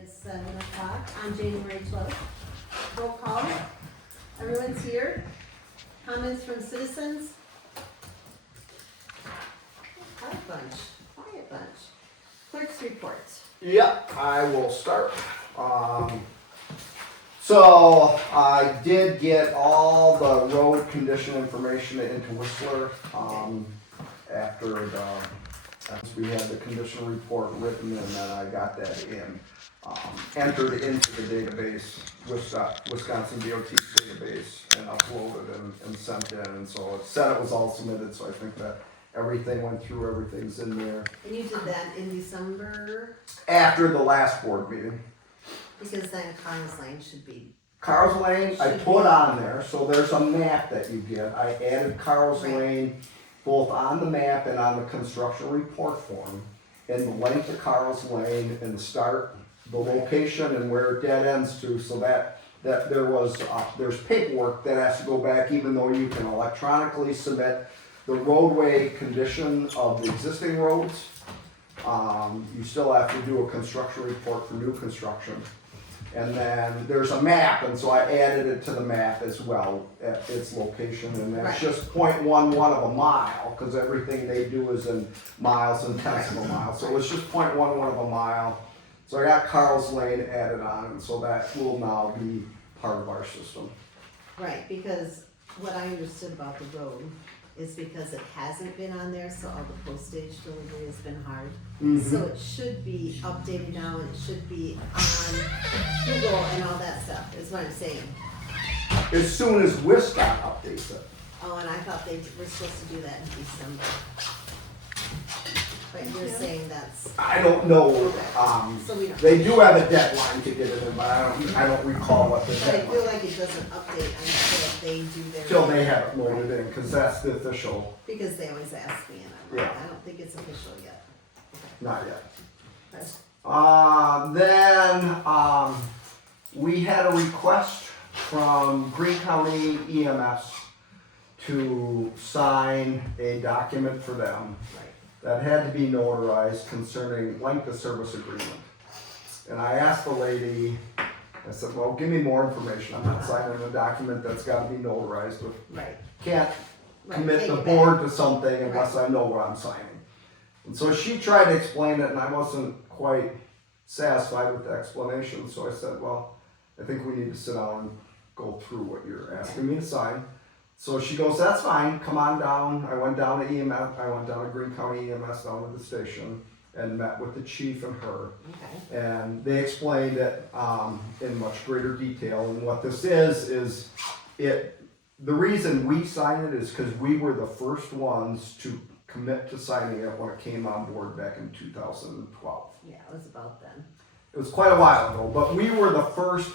It is 7 o'clock on January 12th. Roll call. Everyone's here. Comments from citizens? Quiet bunch. Clerk's report. Yeah, I will start. So I did get all the road condition information into Whistler, after as we had the condition report written, and then I got that entered into the database, Wisconsin DOT database, and uploaded and sent in, and so it said it was all submitted, so I think that everything went through, everything's in there. And you did that in December? After the last board meeting. Because then Carnes Lane should be. Carl's Lane, I put on there, so there's a map that you get. I added Carl's Right. Lane both on the map and on the construction report form. And the length of Carl's Lane and the start, the location and where it dead ends to, so that there's paperwork that has to go back, even though you can electronically submit the roadway condition of the existing roads. You still have to do a construction report for new construction. And then there's a map, and so I added it to the map as well, at its location, and that's Right. just 0.11 of a mile, because everything they do is in miles and tenths of a mile, so it's just 0.11 of a mile. So I got Carl's Lane added on, and so that will now be part of our system. Right, because what I understood about the road is because it hasn't been on there, so all the postage delivery has been hard. So it should be updated now, and it should be on Google and all that stuff, is what I'm saying. As soon as Wisconsin updates it. Oh, and I thought they were supposed to do that in December. But you're saying that's, I don't know, so we don't. they do have a deadline to get it in, but I don't recall what the But I deadline. feel like it doesn't update until they do their. Till they have it loaded in, because that's the official, Because they always ask me, and I'm like, Yeah. I don't think it's official yet. not yet. That's- Then we had a request from Greene County EMS to sign a document for them Right, that had to be notarized concerning length of service agreement. And I asked the lady, I said, well, give me more information. I'm not signing a document that's gotta be notarized. right, Can't right. commit Take the it board back. to something unless I know what I'm signing. And so she tried to explain it, and I wasn't quite satisfied with the explanation, so I said, well, I think we need to sit down and go through what you're asking me to sign. So she goes, that's fine, come on down. I went down to EMS, I went down to Greene County EMS down at the station and met with the chief and her. Okay, And they explained it in much greater detail. And what this is the reason we signed it is because we were the first ones to commit to signing it when it came on board back in 2012. yeah, it was about then. It was quite a while ago, but we were the first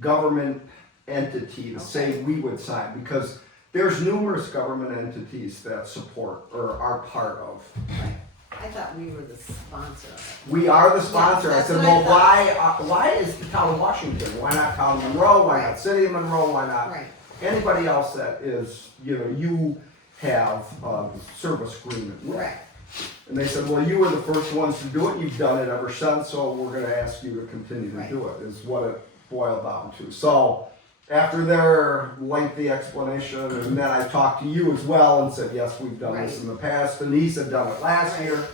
government entity to say we would sign, because there's numerous government entities that support or are part of. Right. I thought we were the sponsor of We are the sponsor. I that's said, what I well, why is the town of Washington? Why not town of Monroe? Why Right. not city of Monroe? Why it. not Right, anybody else that is, you have a service agreement with? right, And they said, well, you were the first ones to do it. You've done it ever since, so we're gonna ask you to continue to Right. do it, is what it boiled down to. So after their lengthy explanation, and then I talked to you as well and said, yes, we've done this Right. in the past. Denise had done it last Right. year.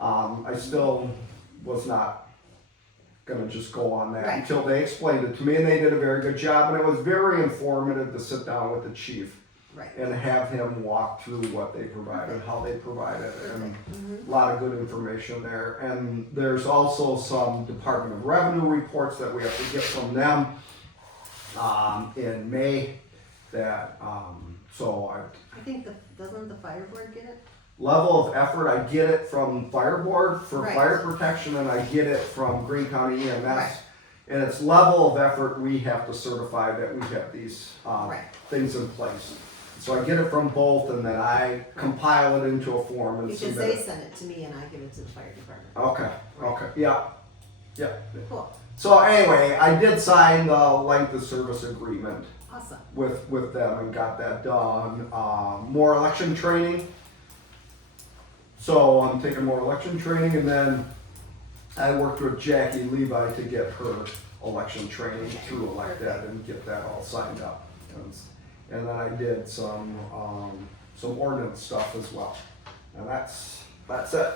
I still was not gonna just go on that Right. until they explained it to me, and they did a very good job, and it was very informative to sit down with the chief right. and have him walk through what they provided, how they provide it, and Mhm. a lot of good information there. And there's also some Department of Revenue reports that we have to get from them in May that, so I think doesn't the fire board get it? level of effort, I get it from Fire Board for Right. fire protection, and I get it from Greene County EMS. Right. And it's level of effort, we have to certify that we have these Right. things in place. So I get it from both, and then I compile it into a form and Because submit they it. send it to me and I give it to the fire department. Okay, yeah. Cool, So anyway, I did sign the length of service agreement awesome. with them and got that done. More election training. So I'm taking more election training, and then I worked with Jackie Levi to get her election training through Elected and get that all signed up. And then I did some ordinance stuff as well. And that's it.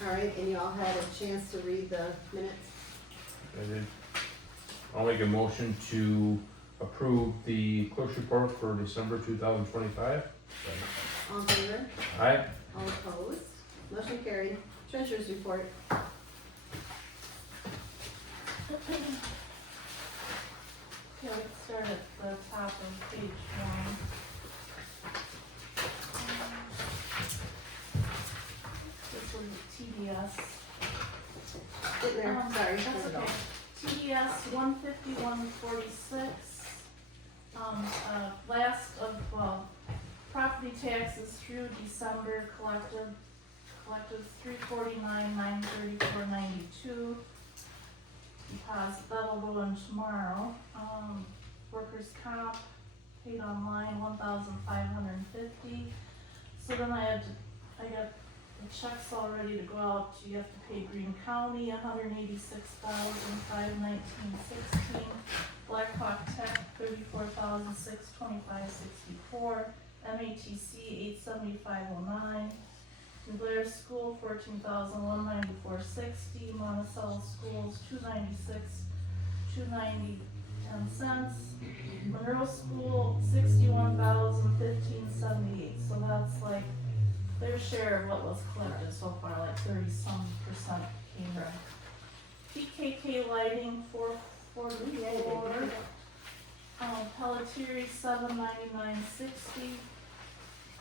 All right, and you all had a chance to read the minutes? I did. I'll make a motion to approve the clerk's report for December 2025. All in favor? Aye. All opposed? Motion carried. Treasurer's report. Okay, let's start at the top of page 1. This was TDS. Get there, sorry. That's okay. TDS 151.46. Property taxes through December collected 349,934.92. Deposit, that'll go in tomorrow. Workers' comp paid online 1,550. So then I got the checks all ready to go out. You have to pay Greene County 186,519.16. Blackhawk Tech 34,625.64. MATC 875.09. New Blair School 14,194.60. Monticello Schools 296.10. Monroe School 61,015.78. So that's like their share of what was collected so far, like 30% came in. PKK Lighting 444. Pelletieri 799.60.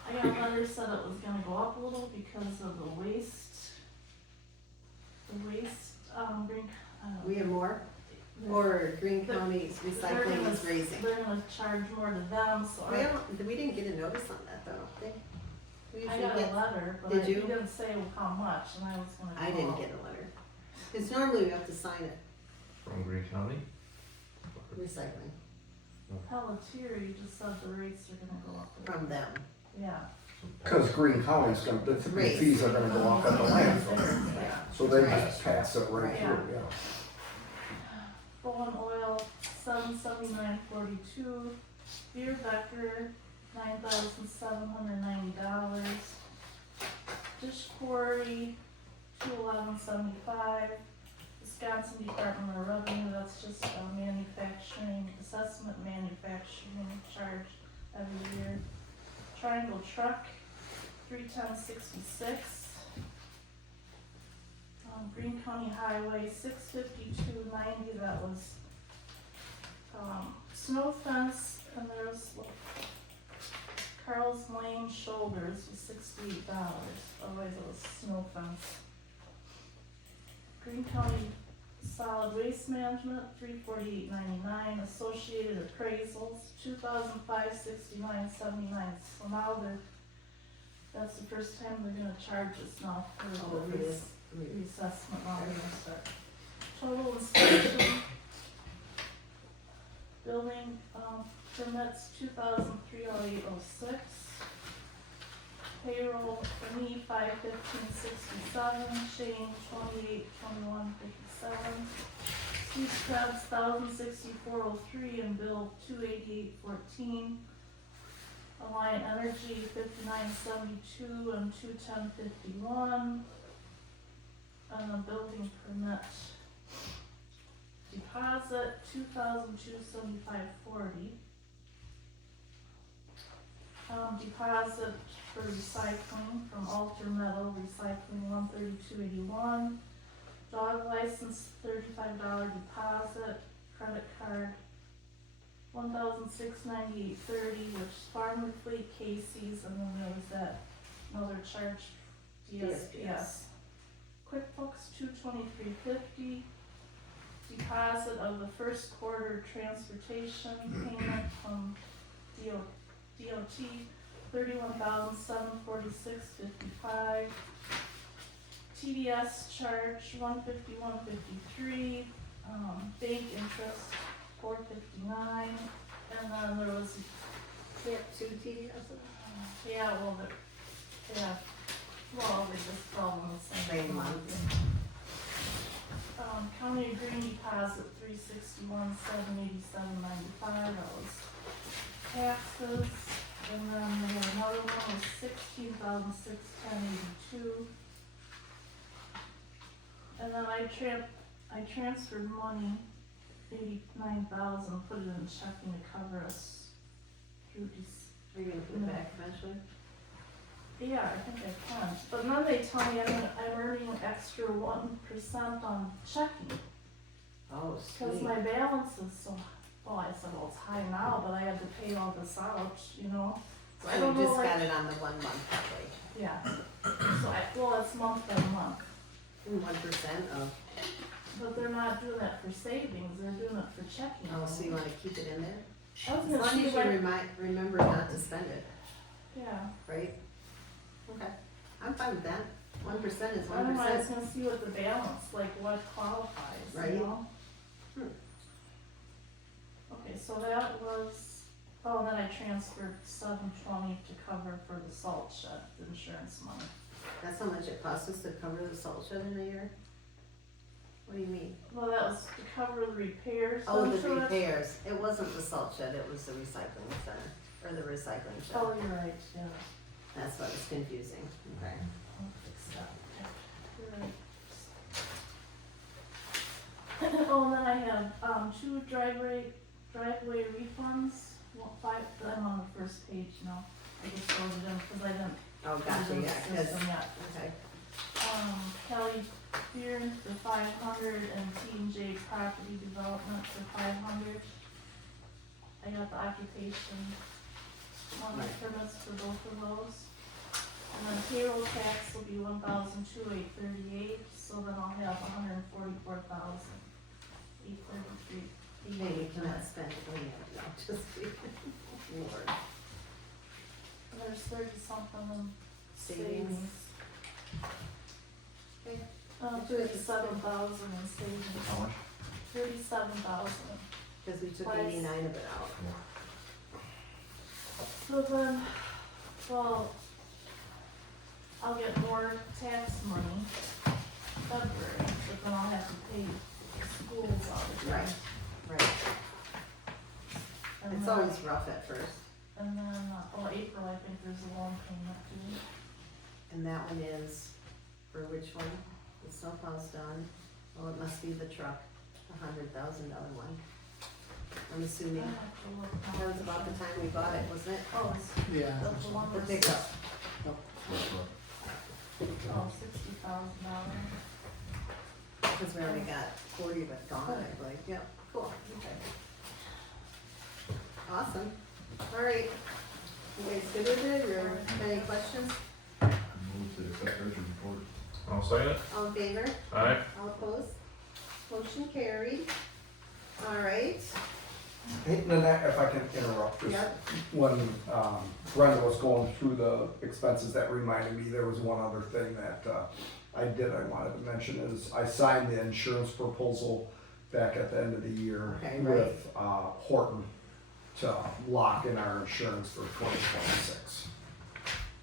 I got letters said it was gonna go up a little because of the waste. Green. We have more? Or Greene County's recycling is raising? They're gonna charge more to them, so We didn't get a notice on that though, I think. We I usually got a get, letter, but Did he you? didn't say how much, and I was gonna go I didn't out. get a letter. Cause normally we have to sign it, From Greene County? recycling, Pelletieri just said the rates are gonna go up. from them. Yeah. Cause Greene County's gonna, the Raise. fees are gonna go up at the landfill. Yeah. So they just pass it right Right. through, yeah. Bowen Oil, $779.42. Beer Becker, $9,790. Dish Quarry, $211.75. Wisconsin Department of Revenue, that's just a manufacturing, assessment manufacturing charge every year. Triangle Truck, $310.66. Greene County Highway, $652.90, that was, snow fence, and there was Carl's Lane Shoulders was $68, otherwise it was snow fence. Greene County Solid Waste Management, $348.99, Associated Appraisals, $2,569.79, so now that's the first time they're gonna charge us now for Oh, the for this. reassessment, now we're gonna start. Total inspection. Building, permits, 2,308.06. Payroll, for me, 515.67, Shane, 2821.57. Steve Krebs, 1,064.03, and Bill, 288.14. Alliant Energy, 59.72 and 210.51. And the building permit deposit, 2,275.40. Deposit for recycling from Alter Metal Recycling, 132.81. Dog license, $35 deposit. Credit card, $1,698.30, which is Farmer Fleet, Casey's, and then there was that another charge, DSPS. QuickBooks, $223.50. Deposit of the first quarter transportation payment from DOT, $31,746.55. TDS charge, $151.53. Bank interest, $459. And then there was, We have two TDS. they just all in the same Same month. month. County green deposit, 361,787.95, that was taxes. And then we have another one was 16,610.82. And then I transferred money, 89,000, put it in checking to cover us through Are you gonna put it back eventually? Yeah, I think I can, but then they tell me I'm earning an extra 1% on checking, Oh, cause sweet. my balance is so, well, I said, well, it's high now, but I had to pay all this out, you know? So I So don't you know, just like, got it on the 1 month probably. yeah, so well, it's month by month, 1% of, but they're not doing that for savings, they're doing it for checking. oh, so you wanna keep it in there? I was As gonna long see as you like, remember not to spend it, yeah, right? Okay, I'm fine with that. 1% is I don't know, I was 1%. gonna see what the balance, like what qualifies, Right. you know? Hmm. Okay, so that was, oh, and then I transferred 720 to cover for the salt shed, the insurance money. That's how much it costs us to cover the salt shed in a year? What do you mean? Well, that was to cover the repairs. Oh, done the to it. repairs. It wasn't the salt shed, it was the recycling center, or the recycling shed. Oh, you're right, yeah. That's what was confusing, okay. I'll fix that. You're right. Oh, and then I have, 2 driveway refunds, well, 5, I'm on the first page now. I just wrote it in, cause I didn't Oh, put gotcha, it in the yeah, 'cause system yet. okay. Kelly Fearn for 500 and T&J Property Development for 500. I got the occupation permits for both of those. And then payroll tax will be 1,238, so then I'll have 144,833. Hey, you cannot spend it when you have no, just Lord. And there's 30 something in Savings. savings. Okay. 37,000 in savings. How much? 37,000. Cause we took Twice. 89 of it out. So then, well, I'll get more tax money February, but then I'll have to pay schools out of it. Right, right. And It's then- always rough at first. And then, April, I think there's a loan payment due. And that one is, for which one? The snowplow's done. Well, it must be the truck, the $100,000 one. I'm I assuming. have to look. That was about the time we bought it, wasn't it? Oh, it's, Yeah. that's the one The that's, pickup. $60,000. Cause we already got 40 of it gone, I believe. Yep, cool, okay. Awesome. Alright. You guys good with it, or any questions? Move to accept treasurer's report. I'll say it. All in favor? Alright, All opposed? Motion carried. Alright. Hey, Nanette, if I can interrupt, just Yep. when Brenda was going through the expenses, that reminded me, there was one other thing that I wanted to mention, is I signed the insurance proposal back at the end of the year Okay, right. with Horton to lock in our insurance for 2026.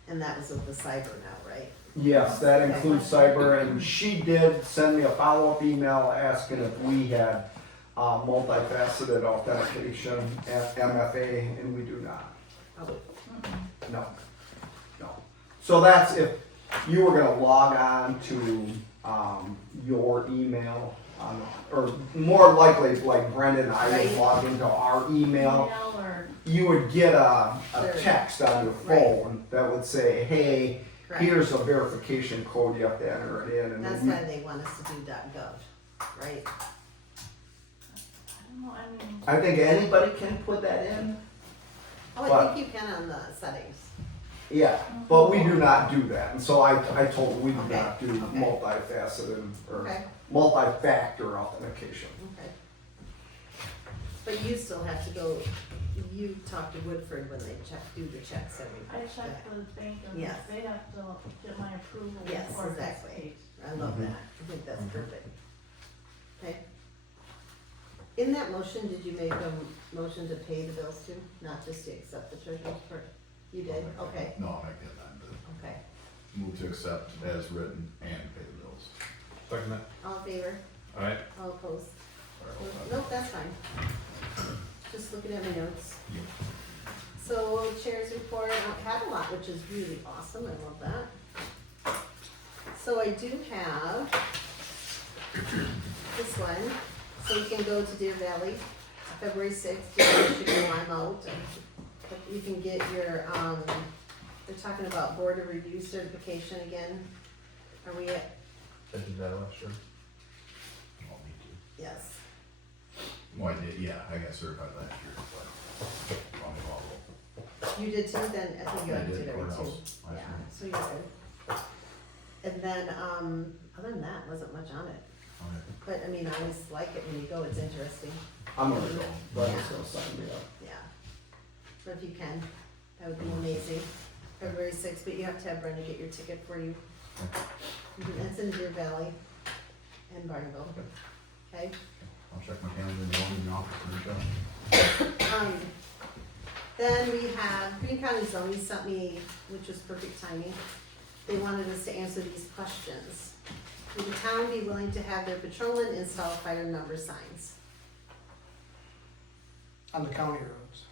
And that was with the cyber now, right? Yes, that includes cyber, and she did send me a follow-up email asking if we had multifaceted authentication at MFA, and we do not. Oh, No, no. So that's if you were gonna log on to, your email, or more likely, like Brendan and I would Right. log into our email, Email or, you would get a Sure. text on your Right. phone that would say, hey, correct. here's a verification code, you have to enter it in, and That's then why they want us to do .gov, right? I don't know, I mean, I think anybody can put that in. Oh, I But- think you can on the settings. Yeah, but we do not do that, and so I told her we do Okay, not do okay. multifaceted or Okay, multi-factor authentication. okay. But you still have to go, you talk to Woodford when they do the checks every. I checked with the bank and Yes. they have to get my approval Yes, before it gets exactly. paid. I love Mhm. that, I think that's perfect. Okay. In that motion, did you make a motion to pay the bills too, not just to accept the treasurer's report? You did, okay, No, I get that, but okay. move to accept as written and pay the bills. second that. All in favor? Alright, All opposed? Sorry about that. Nope, that's fine. Just looking at my notes. Yeah. So chair's report, I don't have a lot, which is really awesome, I love that. So I do have this one, so you can go to Deer Valley, February sixth, you can climb out. You can get your, they're talking about board of review certification again. Are we at, I did that last year. Oh, me too. yes, Well, I did, yeah, I got certified last year, but wrong level. you did too, then I think you I have to did do that courthouse too. last Yeah, year. so you're good. And then, other than that, wasn't much on it. Okay. But I mean, I always like it when you go, it's interesting, I'm gonna go, Brenda's gonna sign me up. yeah. But if you can, that would be amazing. February sixth, but you have to have Brenda get your ticket for you. It's in Deer Valley and Barnville, okay? I'll check my calendar in the morning in the office and reach out. Then we have, Green County Zoning sent me, which was perfect timing. They wanted us to answer these questions. Would the town be willing to have their patrolman install fire number signs? On the county roads.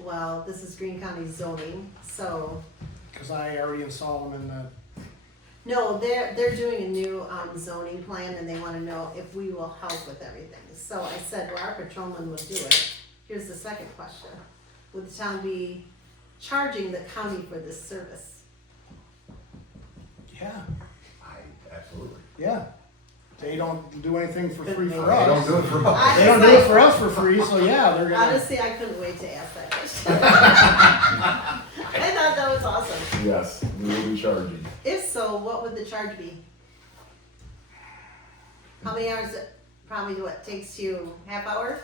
Well, this is Green County zoning, so, Cause I already installed them in the, no, they're doing a new, zoning plan and they wanna know if we will help with everything. So I said, well, our patrolman will do it. Here's the second question. Would the town be charging the county for this service? yeah, Absolutely. yeah. They don't do anything for free for They don't us. do it for us. I They don't was do it like- for us for free, so yeah, they're gonna, Honestly, I couldn't wait to ask that question. I thought that was awesome. Yes, we will be charging. If so, what would the charge be? How many hours, probably what, takes you half hour?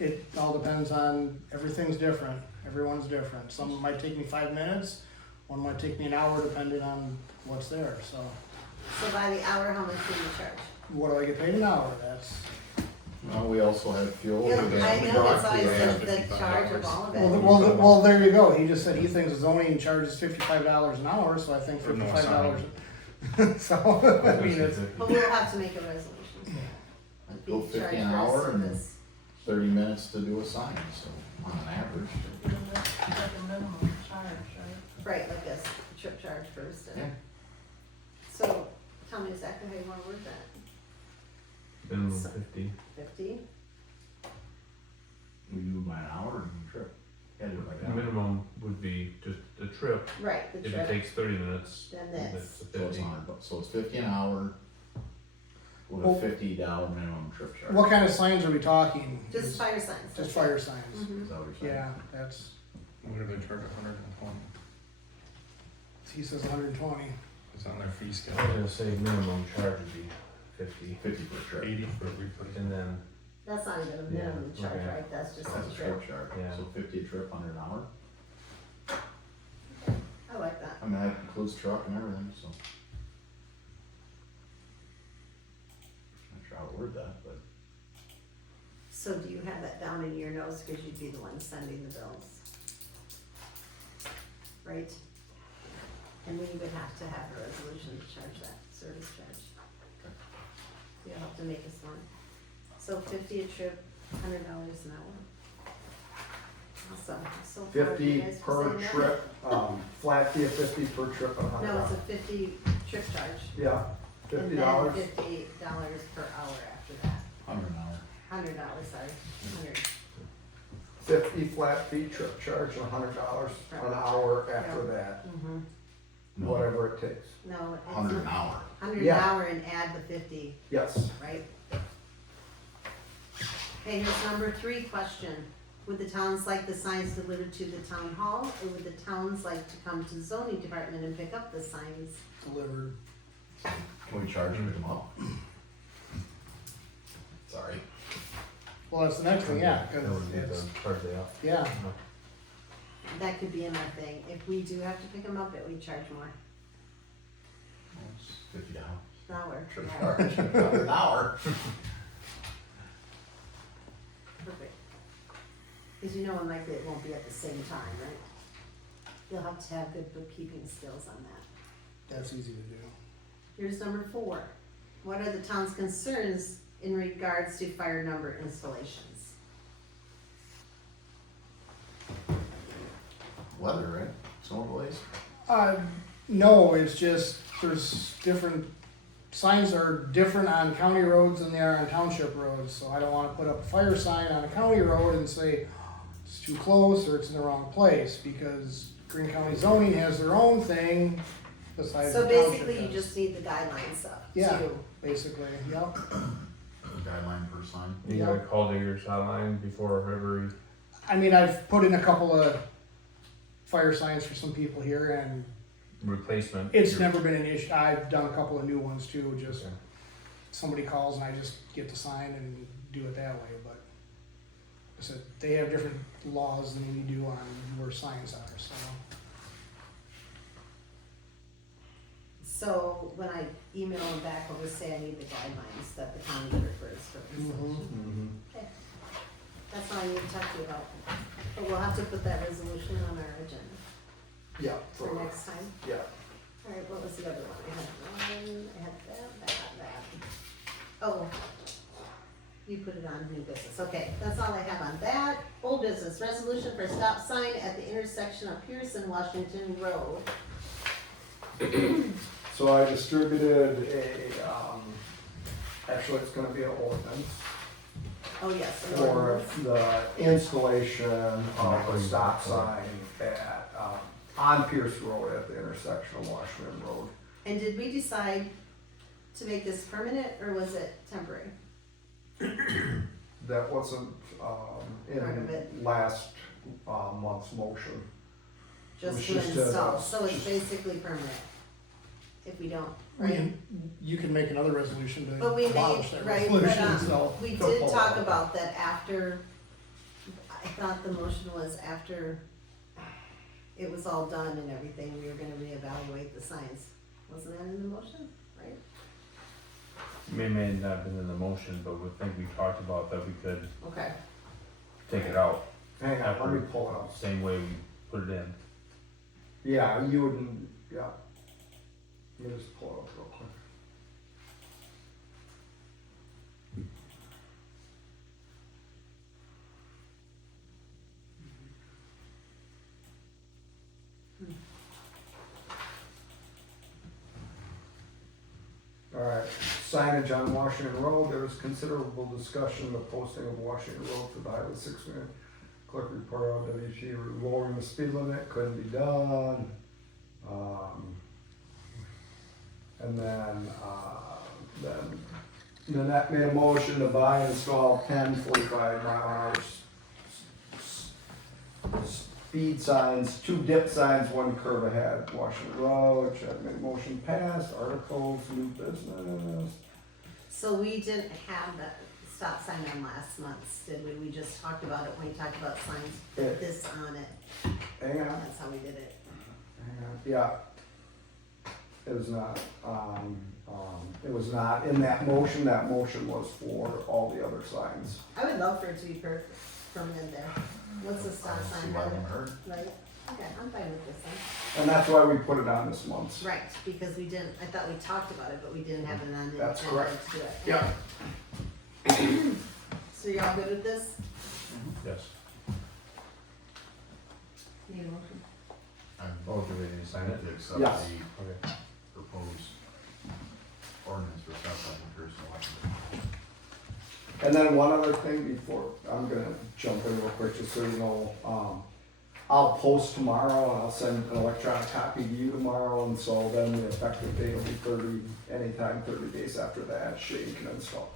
it all depends on, everything's different, everyone's different. Some might take me 5 minutes, one might take me an hour depending on what's there, so. So by the hour, how much do you charge? What do I get paid an hour? That's, Well, we also have fuel. Yeah, we have I know, it's always yeah. the charge of all of it. well, there you go. He just said he thinks zoning charges $55 an hour, so I think For no $55. So, I mean, it's, But we'll have to make a resolution. Go Be 50 charged an for a hour and service. 30 minutes to do a sign, so on an average. Like a minimum charge, right? Right, like this, trip charge first Yeah. and, so, tell me exactly how you wanna word that. minimum So- 50. 50? We do by an hour and trip. Yeah, do it by the hour. Minimum would be just the trip. Right, the If it trip, takes 30 minutes, then then this. it's the So it's 50. so it's 50 an hour with Well- a $50 minimum trip charge. what kind of signs are we talking? Just fire signs. Just that's it. fire signs. Mhm. Is that what you're saying? Yeah, that's, What do they charge 120? he says 120. It's on their fee I scale. was gonna say minimum charge would be 50. 50 per trip. 80 for every person. And then, That's not even a Yeah, minimum charge, okay. right, that's just That's a a trip. trip charge. Yeah. So 50 a trip, 100 an hour. I like that. I mean, that includes truck and everything, so. Not sure how to word that, but So do you have that down in your notes, cause you'd be the one sending the bills? Right? And we would have to have a resolution to charge that service charge. You'll have to make us one. So 50 a trip, $100 an hour. Awesome, so far, you 50 guys per were saying that? trip, flat fee of 50 per trip, and No, it's $100. a 50 trip charge. Yeah, $50. And then $50 per hour after that. 100 an hour. $100, sorry, 100. 50 flat fee trip charge, and $100 an hour after that, Mm-hmm. No, whatever it takes. No, it's 100 an hour. 100 an Yeah. hour and add the 50, Yes, right? Okay, here's number 3 question. Would the towns like the signs delivered to the town hall, or would the towns like to come to the zoning department and pick up the signs? Delivered. Can we charge them up? Sorry. Well, that's the next thing, yeah, that cause would be it's, the part they off. yeah, That could be another thing. If we do have to pick them up, it we charge more. Well, it's $50 An hour. trip Yeah, charge. 100 an hour. perfect. Cause you know, and likely it won't be at the same time, right? You'll have to have good bookkeeping skills on that. that's easy to do. Here's number 4. what are the town's concerns in regards to fire number installations? Weather, right? Snow delays? No, it's just, there's different, signs are different on county roads than they are on township roads, so I don't wanna put up a fire sign on a county road and say it's too close or it's in the wrong place, because Green County zoning has their own thing besides So the township basically, you does. just need the guidelines up. Yeah. to- Basically, yep. Guideline per sign. You gotta call Digger's hotline before every, I mean, I've put in a couple of fire signs for some people here and replacement. it's never been an issue. I've done a couple of new ones too, just Okay. somebody calls and I just get the sign and do it that way, but I said, they have different laws than we do on where signs are, so. So when I email them back, I'll just say I need the guidelines that the county prefers for installation. Okay, that's all I need to talk to you about. But we'll have to put that resolution on our agenda Yeah, for next time. yeah. Alright, what was the other one? I had that. Oh, you put it on new business. Okay, that's all I have on that. Old business, resolution for stop sign at the intersection of Pierce and Washington Road. So I distributed actually it's gonna be an ordinance Oh, yes. an for ordinance. the installation of a stop sign at, on Pierce Road at the intersection of Washington Road. And did we decide to make this permanent or was it temporary? That wasn't, Part of it. in last, month's motion. Just was to just a- install, so it's just- basically permanent? If we don't, We right? can, you can make another resolution to But we abolish made, that right, but, resolution, so. we did talk about that after, I thought the motion was after it was all done and everything, we were gonna reevaluate the signs. Wasn't that in the motion, right? May not have been in the motion, but we think we talked about that we could Okay. take it out, Hang on, let me pull it up. same way we put it in. Yeah, you wouldn't, yeah. Let me just pull it up real quick. Alright, signage on Washington Road, there was considerable discussion of the posting of Washington Road for the Highway 6 clerk report on WT lowering the speed limit, couldn't be done. And then Nanette made a motion to buy and install 10 45-mile-an-hour speed signs, 2 dip signs, 1 curve ahead, Washington Road. Chad made a motion passed, articles, new business. So we didn't have that stop sign on last month's, did we? We just talked about it when we talked about signs, put this on it. Hang on, That's how we did it. hang on, yeah. It was not, it was not in that motion was for all the other signs. I would love for it to be permanent there. What's the stop I don't see sign? why it won't hurt. Right, okay, I'm fine with this then. And that's why we put it on this month's. Right, because we didn't, I thought we talked about it, but we didn't have it on the That's agenda correct. to do it. Yeah. So you're all good with this? Yes. Need a motion? I'm Oh, do we need to sign it? to accept Yes. the Okay. proposed ordinance for stop sign in Pierce and Washington. And then one other thing before, I'm gonna jump in real quick, just so you know, I'll post tomorrow and I'll send an electronic copy to you tomorrow, and so then the effective date will be anytime 30 days after that, Shane can install.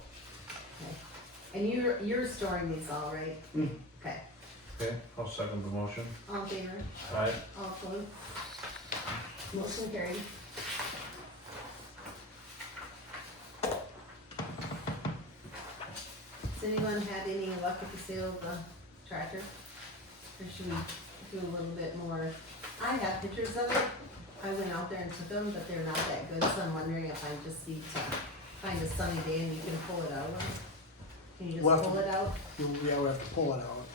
And you're storing these all, right? Mm. Okay, Okay, I'll second the motion. all in favor, Aye. all opposed? Motion carried. Has anyone had any luck with the sale of the tractor? Or should we do a little bit more? I have pictures of it. I went out there and took them, but they're not that good, so I'm wondering if I just need to find a sunny day and you can pull it out. Can you just We'll have pull to- it out? Yeah, we have to pull it out.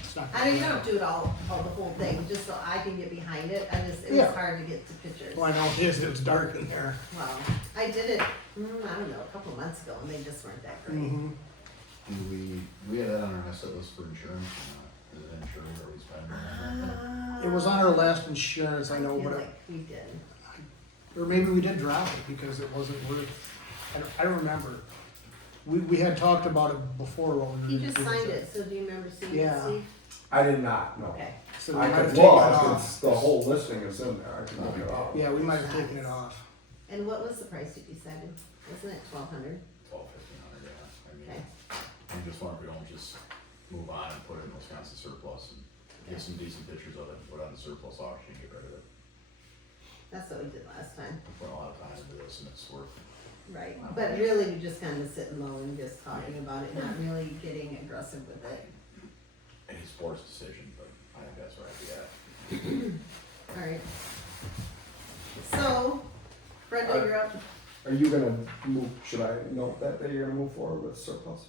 It's not. I mean, you don't do it all the whole thing, just so I can get behind it, it was Yeah. hard to get to pictures. Well, I know it is, it's dark in there. Well, I did it, I don't know, a couple months ago, and they just weren't that great. Mm-hmm. Do we had that on our asset list for insurance or not? Is it insured or we spending on that? It was on our last insurance, I know, feel but, like we did. or maybe we did drop it because it wasn't worth, I don't remember. We had talked about it before when we He were. just signed it, so do you remember seeing it, Yeah. Steve? I did not, no. Okay, So we I might have could, taken it well, I could, off. the whole listing is in there, I can look it up. Yeah, we might have taken it off. and what was the price you decided? Wasn't it 1,200? 1,200, 1,500, yeah. I mean, Okay, I just wonder if we don't just move on and put it in Wisconsin surplus and get some decent pictures of it and put it on the surplus auction and get rid of it. that's what we did last time. We put a lot of time into this and it's worth it. Right, but really, you're just kind of sitting low and just talking about it, not really getting aggressive with it. Any sports decision, but I think that's where I'd be at. Alright. So, Brenda, you're up. Are you gonna move, should I note that you're gonna move forward with surplus?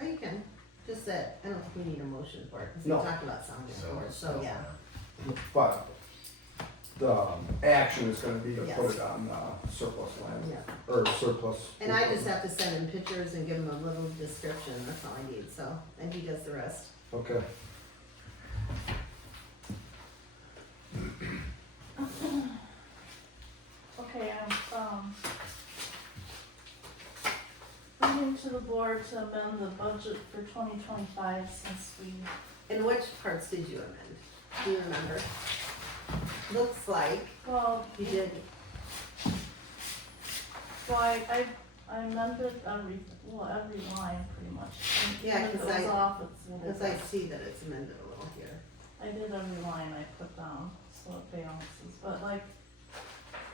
Oh, you can, just that, I don't think we need a motion for it, because we No. talked about something before, so yeah. But the action is gonna be to put Yes. it on surplus land, Yeah, or surplus. and I just have to send him pictures and give him a little description, that's all I need, so, and he does the rest. Okay. Okay, bringing to the board to amend the budget for 2025 since we, And which parts did you amend? Do you remember? Looks like well, you did, I amended every line pretty much. And Yeah, if it 'cause was I- off, it's a little because I bit. see that it's amended a little here. I did every line I put down, so it balances, but like,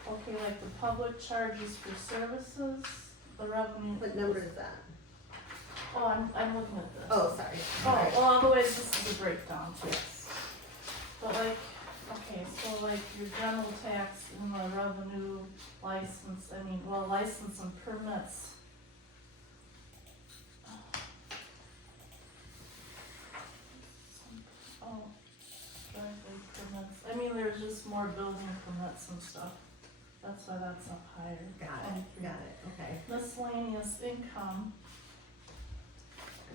okay, like the public charges for services, the revenue. What number is that? Oh, I'm looking at this. Oh, sorry. Oh, well, otherwise this is a breakdown, yes. But like, okay, so like your general tax and the revenue license, license and permits. Oh, driveway permits, there's just more building permits and stuff, that's why that's up higher. Got 23. it, got it, okay. Miscellaneous income,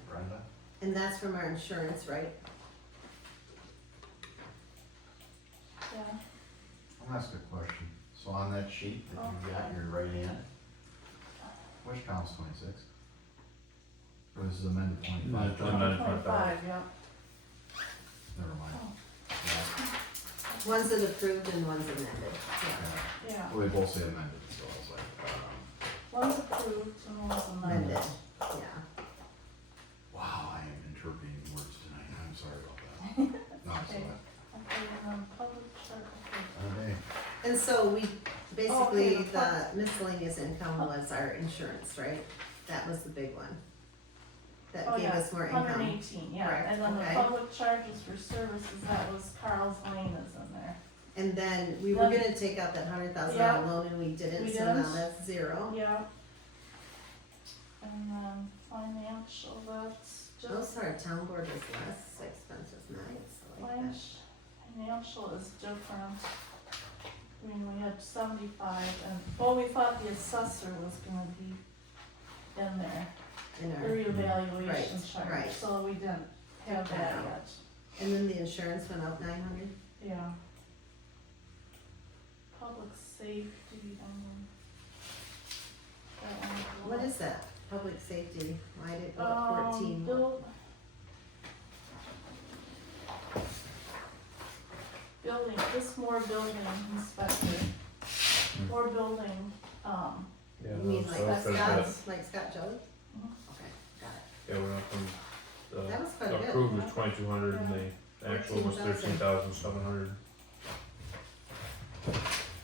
Brenda? And that's from our insurance, right? yeah, I'll ask a question. So on that sheet that you got, your right hand, which counts 26? Or this is amended 25? No, amended. 25, yeah. Never mind. Oh, Yeah. One's that approved and one's amended, yeah. yeah, Well, they both say amended, so I was like, one's approved and one's Amended, amended. yeah. wow, I am interpreting words tonight. I'm sorry about that. No, it's Okay. all Okay, and then public chart, okay. right. Okay. And so we, basically, Okay, the miscellaneous income was our insurance, right? That was the big one. That Oh, gave yeah, us more income. 118, yeah, Correct, and then the okay. public charges for services, that was Carl's Lane is in there. And then we were Then- gonna take out that $100,000 Yeah. loan and we didn't, We so now didn't. that's zero. Yeah. And then financial, that's Oh, just, sorry, town board is less expensive, nice, I like that. financial is different. We had 75 and, well, we thought the assessor was gonna be in there, In the our, reevaluation right, charge, right. so we didn't have Took that that out. yet, and then the insurance went up 900? yeah. Public safety, that one. What is that? Public safety, why did it go up 14? Building, just more building inspector, more building, Yeah, You mean no, like so that's Scott, good. like Scott Jones? Mhm. Okay, got it. Yeah, we went from, That was quite a the bit. approved was 2,200 and the actual was 14,000. 13,700.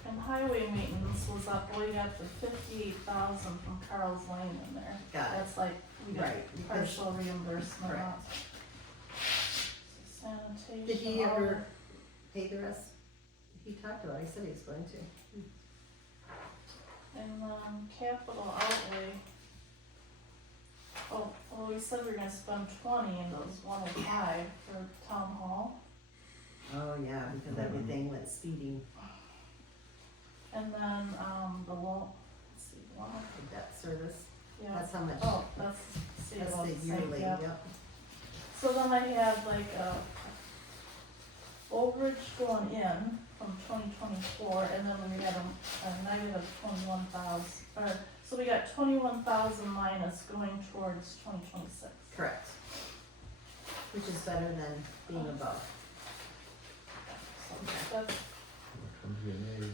and highway maintenance was up, we got the 58,000 from Carl's Lane in there. Got it. That's like, we got Right, because- partial reimbursement on. Correct. Sanitation. Did he all ever pay the rest? He talked about it, he said he was going to. And then capital outlay. Oh, Well, we said we were gonna spend 20 and those 105 for town hall. Oh, yeah, because everything went speeding, And then, the loan, let's see, loan, the debt service, yeah, that's how much, oh, that's, see, that's about the the same, yearly, yeah. yep. So then I had like a overage going in from 2024, and then we had a negative 21,000, or, so we got 21,000 minus going towards 2026. Correct. Which is better than being above. So that's, Comes in made.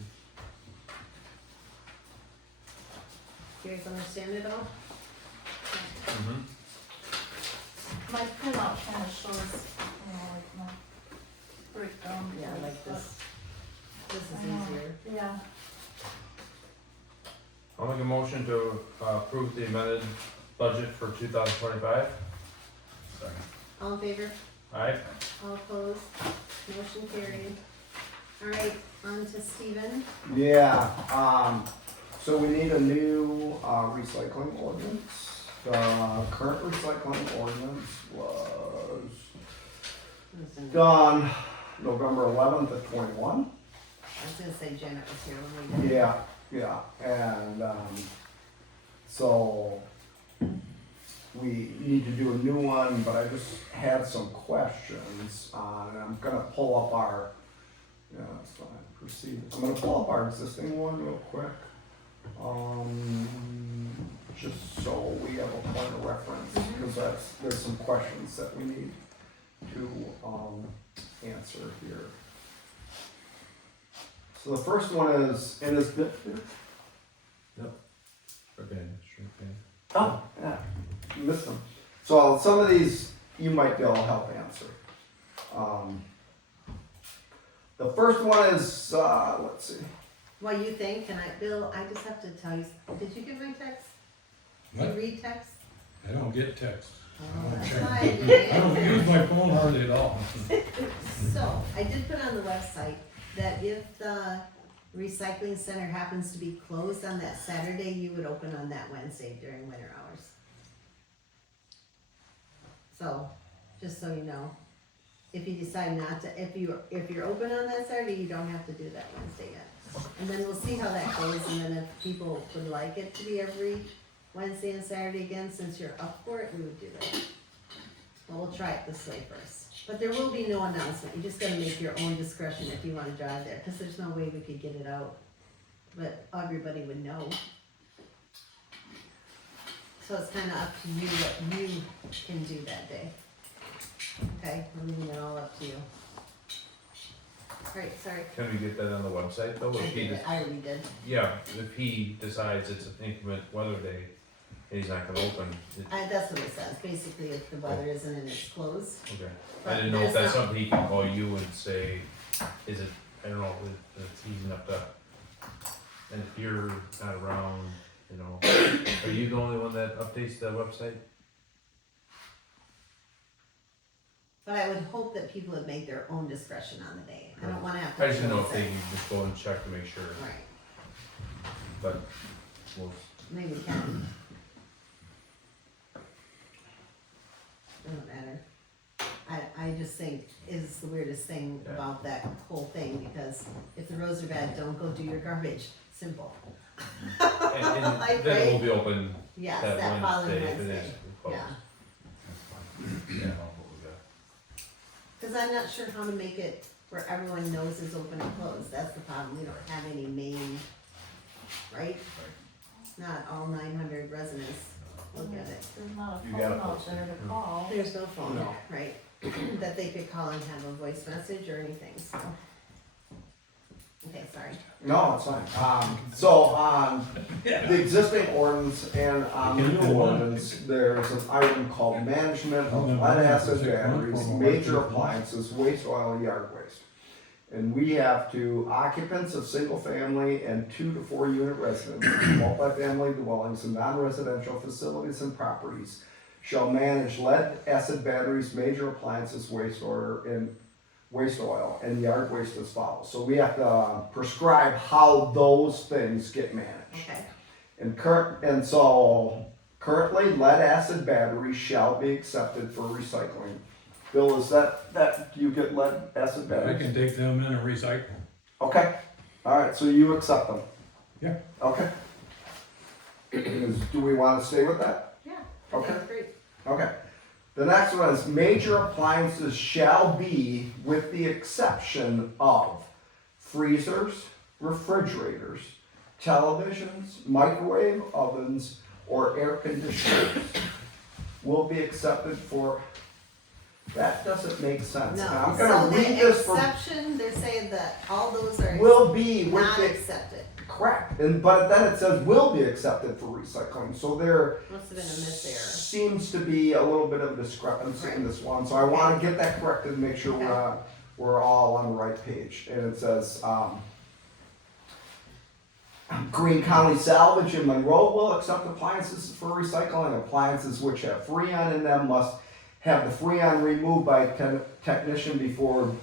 You guys understand it all? Mhm. my printout kind of shows, you know, like my breakdown. Yeah, like but- this. This I is know. easier. Yeah, I'll make a motion to approve the amended budget for 2025. Second. All in favor? Alright, All opposed? Motion carried. All right, on to Stephen. Yeah, so we need a new, recycling ordinance. The current recycling ordinance was done November 11th of 21. I was gonna say Janet was here when we did. Yeah, and, so we need to do a new one, but I just had some questions on, and I'm gonna pull up our, yeah, that's fine, proceed. I'm gonna pull up our existing one real quick. Just so we have a point of reference, because there's some questions that we need to, answer here. So the first one is, and is, okay, sure thing. oh, yeah, you missed them. So some of these you might be able to help answer. The first one is, let's see. What you think, Bill, I just have to tell you, did you get my text? Did you What? read text? I don't get text. Oh, that's check. why I I don't didn't use my phone hardly at all. So, I did put on the website that if the recycling center happens to be closed on that Saturday, you would open on that Wednesday during winter hours. So, just so you know, if you decide not to, if you're open on that Saturday, you don't have to do that Wednesday yet. And then we'll see how that goes, and then if people would like it to be every Wednesday and Saturday again, since you're up for it, we would do that. But we'll try it this way first. But there will be no announcement, you just gotta make your own discretion if you wanna drive there, cause there's no way we could get it out. But everybody would know. So it's kinda up to you what you can do that day. Okay, I'm leaving it all up to you. Alright, sorry. Can we get that on the website though? I If he did it, I already did. yeah, if he decides it's an inclement weather day and he's not gonna open, That's what it says, basically if the weather isn't and it's closed. okay. But I didn't know if there's that's not- something he can call you and say, is it, I don't know, if it's easy enough to, and if you're not around, you know, are you the only one that updates the website? But I would hope that people would make their own discretion on the day. I don't wanna have to. I just didn't know if say- they can just go and check to make sure, Right, but we'll, maybe we can. Doesn't matter. I just think is the weirdest thing Yeah. about that whole thing, because if the roads are bad, don't go do your garbage, simple. and Like, then we'll right? be open Yes, that that following Wednesday if it Wednesday, is closed. yeah. That's fine. Yeah, what we got. Cause I'm not sure how to make it where everyone knows it's open and closed, that's the problem, we don't have any main, right? Not all 900 residents look at it. there's not a You phone gotta out post there to call. There's no phone, No. right, that they could call and have a voice message or anything, so. Okay, sorry. No, it's fine. So on the existing ordinance and on the new ordinance, there's an item called management of lead acid batteries, major appliances, waste oil, yard waste. And we have to, occupants of single family and 2 to 4 unit residences, multifamily dwellings and non-residential facilities and properties shall manage lead acid batteries, major appliances, waste oil, and yard waste as follows. So we have to prescribe how those things get managed. Okay, And so Currently, lead acid batteries shall be accepted for recycling. Bill, is that, do you get lead acid I batteries? can take them in and recycle. Okay, alright, so you accept them? Yeah. Okay. Do we wanna stay with that? Yeah, Okay. that's great. Okay. The next one is major appliances shall be with the exception of freezers, refrigerators, televisions, microwave ovens, or air conditioners will be accepted for, that doesn't make sense. No, Now, I'm so gonna read the this for, exception, they're saying that all those are will be with not the, accepted. correct, and, but then it says will be accepted for recycling, so there Must have been a miss there. seems to be a little bit of a discrepancy in this one, so I wanna get that corrected and make sure we're all on the right page. And it says, Green County Salvage in Monroe will accept appliances for recycling. Appliances which have Freon in them must have the Freon removed by a technician before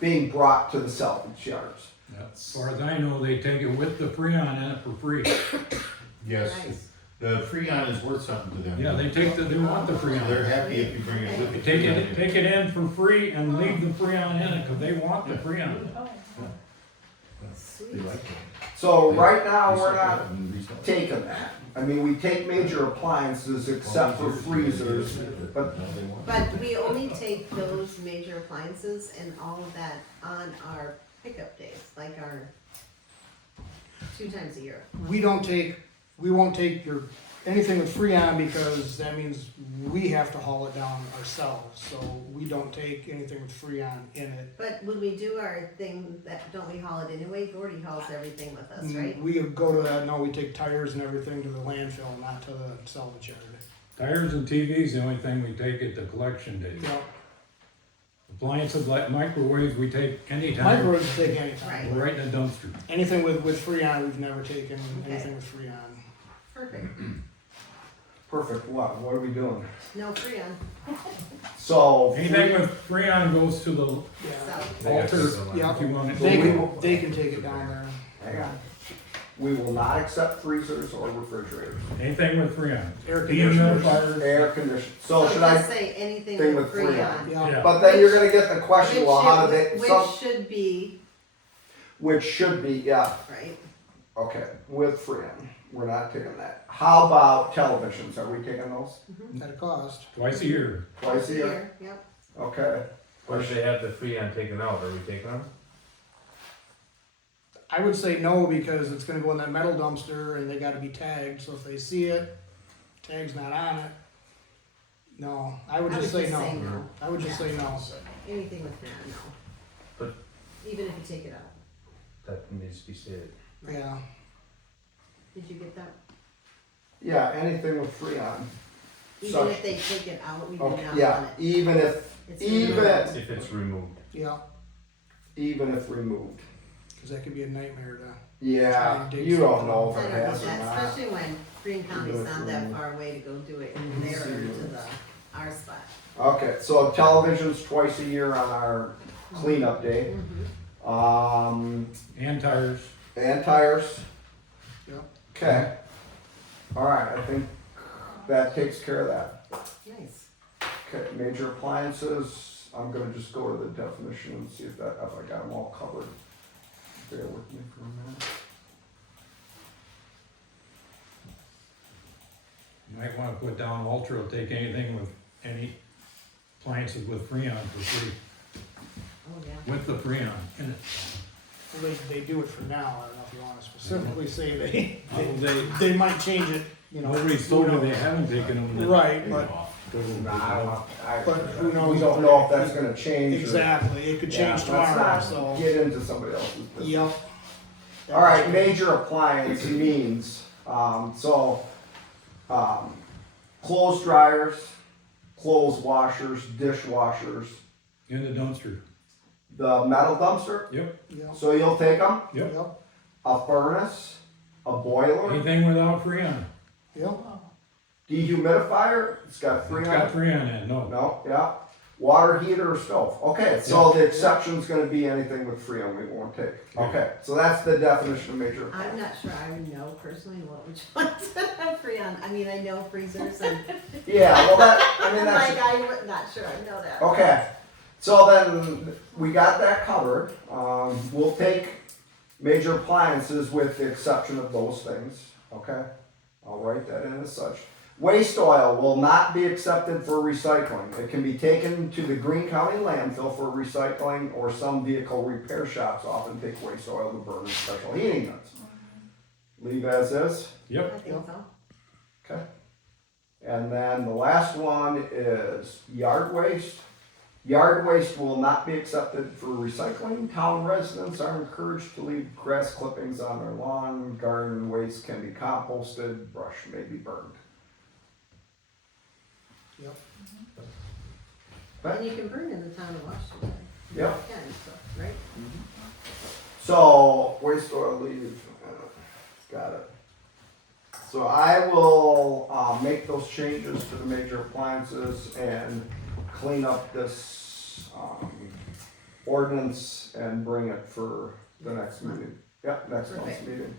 being brought to the salvage yards. As far as I know, they take it with the Freon in it for free. Yes, Nice. the Freon is worth something to them. Yeah, they want the They're Freon. happy if you bring it with you. Take it in for free and leave the Freon in it, cause they want the Freon. Oh, They Sweet. like it. So right now, we're Recycle not it and resell it. taking that. I mean, we take major appliances except for freezers, but No, they won't. But we only take those major appliances and all of that on our pickup days, like our 2 times a year. We won't take anything with Freon because that means we have to haul it down ourselves, so we don't take anything with Freon in it. But when we do our thing, don't we haul it anyway? Gordy hauls everything with us, right? We go to that, no, we take tires and everything to the landfill, not to the salvage yard. Tires and TVs, the only thing we take at the collection days. Yep. Appliances like microwaves, we take anytime. Microwaves we take anytime. Right. Right in the dumpster. Anything with Freon, we've never taken Okay. anything with Freon. Perfect. perfect, what are we doing? No Freon. So. Anything with Freon goes to the Yeah. So, They have to altar, go on. Yeah. if you want it. They can take it down there. Hang on. We will not accept freezers or refrigerators. Anything with Freon. Air conditioners. Dehumidifiers. Air conditioning, so should just I, say anything thing with with Freon. Freon. Yeah. Yeah. but then you're gonna get the question, well, how do they, Which some, should be, which should be, yeah, right? okay, with Freon, we're not taking that. How about televisions, are we taking those At a cost. Twice a year. twice a year? Yep. Okay, Or if they have the Freon taken out, are we taking them? I would say no because it's gonna go in that metal dumpster and they gotta be tagged, so if they see it, tag's not on it. No, I would just say no. I would just say no. Anything with Freon, no. But- Even if you take it out. That needs to be stated. Yeah. Did you get that? yeah, anything with Freon. Even Such- if they take it out, we do Okay, not yeah, want it. even if, It's even, removed. If it's removed. Yeah, even if removed. cause that could be a nightmare to. Yeah, Dig you don't something know up. if I it don't know has or that, not. especially when Green County's Do it not for that me. far away to go do it nearer to the, our spot. Okay, so televisions twice a year on our cleanup day. And tires. And tires. Yep. Okay. Alright, I think that takes care of that. Nice. Okay, major appliances, I'm gonna just go to the definition and see if I got them all covered. Bear with me for a minute. You might wanna put down Ultra, will take anything with any appliances with Freon for free, Oh, yeah. with the Freon in it. Well, they do it for now, I don't know if you wanna specifically say they, They, they might change it, you know. nobody's told me they haven't taken them. Right, but Nah, I don't know. But who knows? We don't know if that's gonna change or. exactly, it could Yeah, change let's tomorrow, not so. Get into somebody else's business. Yep. Alright, major appliance means, clothes dryers, clothes washers, dishwashers, In the dumpster. the metal dumpster, Yep. Yep, so you'll take them, Yep. yep, a furnace, a boiler, Anything without Freon. yep. dehumidifier, it's got It's Freon. got Freon in it, no. No, yeah, Water heater or stove, okay, so the exception's gonna be anything with Freon we won't take, okay, so that's the definition of major I'm appliance. not sure I know personally which ones have Freon. I mean, I know freezers and Yeah, well that, I mean, I'm that's. like, I'm not sure I know that. Okay, so then we got that covered. We'll take major appliances with the exception of those things, okay? I'll write that in as such. Waste oil will not be accepted for recycling. It can be taken to the Greene County landfill for recycling, or some vehicle repair shops often take waste oil to burn in special heating units. Leave as is. I Yep, think so. Okay. And then the last one is yard waste. Yard waste will not be accepted for recycling. Town residents are encouraged to leave grass clippings on their lawn. Garden waste can be composted. Brush may be burned. And you can burn in the town of Washington. Yep. Yeah, and stuff, right? So, waste oil leave, got it. So I will, make those changes to the major appliances and clean up this, ordinance and bring it for the next meeting. Yep, next month's Perfect. meeting.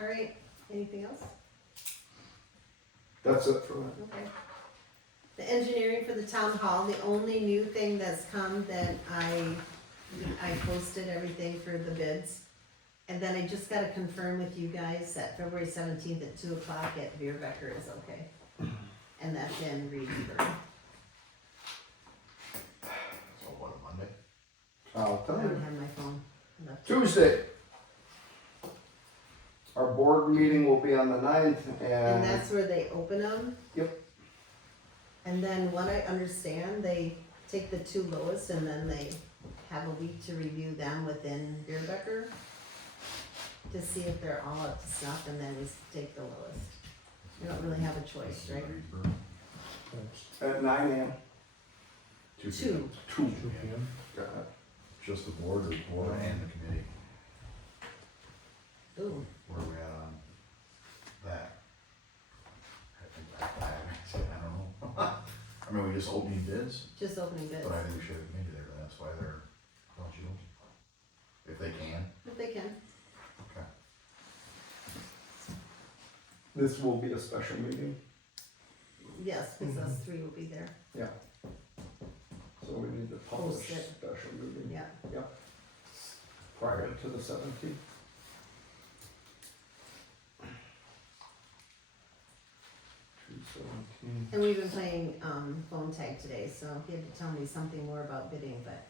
All right, anything else? That's it for that. Okay. The engineering for the town hall, the only new thing that's come that I posted everything for the bids. And then I just gotta confirm with you guys that February 17th at 2 o'clock at Beerbecker is okay. And that's in Reedsburg. So what, a Monday? I'll I tell don't you. have my phone. Left. Tuesday. Our board meeting will be on the 9th And and, that's where they open them? Yep. And then what I understand, they take the two lowest and then they have a week to review them within Beerbecker to see if they're all up to snuff, and then we take the lowest. We don't really have a choice, right? at 9 a.m. Two. 2. 2. p.m. Got it. Just the board or the board and the committee? Ooh, Where are we at on that? I don't know. I mean, we just opening bids, just opening bids, but I think we should have made it there, that's why they're eligible. If they can, if they can. okay. This will be a special meeting, Yes, because us three will be there, so we need to publish Post it. special meeting yeah. prior to the 17th. And we've been playing, phone tag today, so he had to tell me something more about bidding, but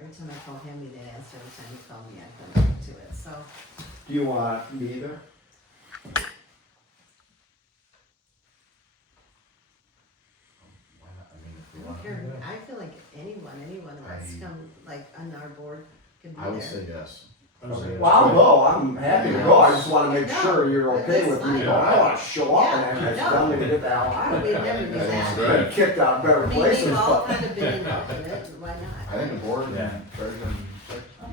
every time I called him, he did ask, every time he called me, I couldn't get to it, so. Do you want me there? Why not, I mean, if I we don't want. care, I feel like anyone that's I- come, like, on our board could be I would there. say yes. Well, I'll go, I'm happy to go, I just wanna make No, sure you're okay that's with me, fine. going. I don't wanna show up Yeah, and then no. tell me to get the hell out of We'd here. never do That that. sounds Get kicked out of better I mean, places, we've all but, kind of been involved in it, why not? I think the board Yeah. and treasurer, and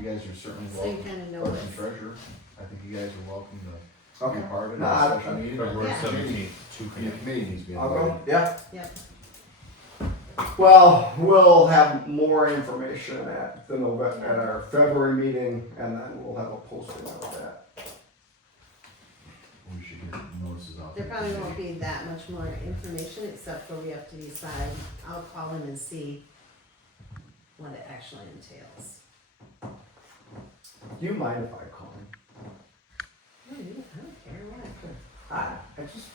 you guys are certainly So you welcome. kinda know Clerk and what's, treasurer, I think you guys are welcome to okay, be part of it. No, at a I- special meeting. February Yeah. 17th, 2 The p.m. committee needs to be I'll go, invited. yeah. yep, Well, we'll have more information at the November, at our February meeting, and then we'll have a posting of that. We should get notices out. there to the probably committee. won't be that much more information, except for we have to decide, I'll call him and see what it actually entails. Do you mind if I call him? No, I don't care, what, I just,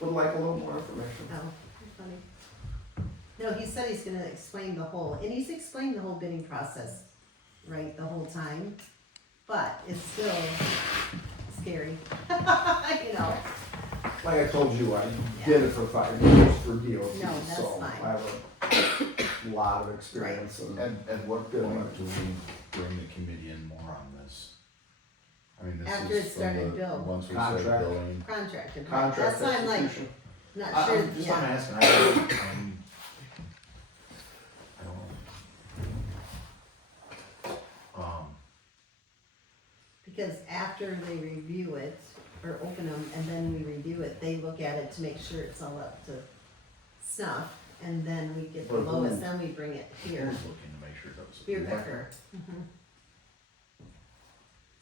would like a little more information. oh, you're funny. No, he said he's gonna explain the whole, and he's explained the whole bidding process, right, the whole time, but it's still scary, you know, Like I told you, I did it for 5 years for DOT, No, that's so fine. I have a lot of experience and. At what Good point one. do we bring the committee in more on this? I mean, this After is it's from started the, billed. once we start Contract. billing. contracted, right? Contract That's why I'm like, execution. not sure, I'm just not yeah, asking, I don't know. because after they review it, or open them, and then we review it, they look at it to make sure it's all up to snuff, and then we get the But who- lowest, then we bring it here. Who's looking to make sure that was. Beer Becker.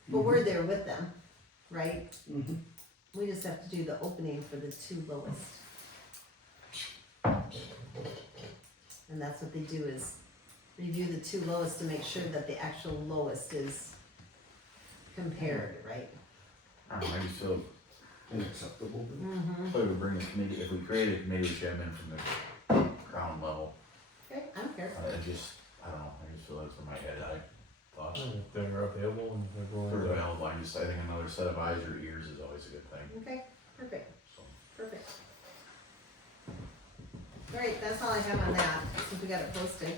But we're there with them, right? Mhm. We just have to do the opening for the two lowest. And that's what they do is review the two lowest to make sure that the actual lowest is compared, right? I don't know, I just feel, Unacceptable. Mm-hmm. if we bring a committee, if we create a committee, we should have them in from the ground level. Okay, I don't care. I just, I don't know, I just feel like from my head, I thought, If they're available and they're if going. they're available, I think another set of eyes or ears is always a good thing, Okay, perfect, so. perfect. All right, that's all I have on that, since we got it posted.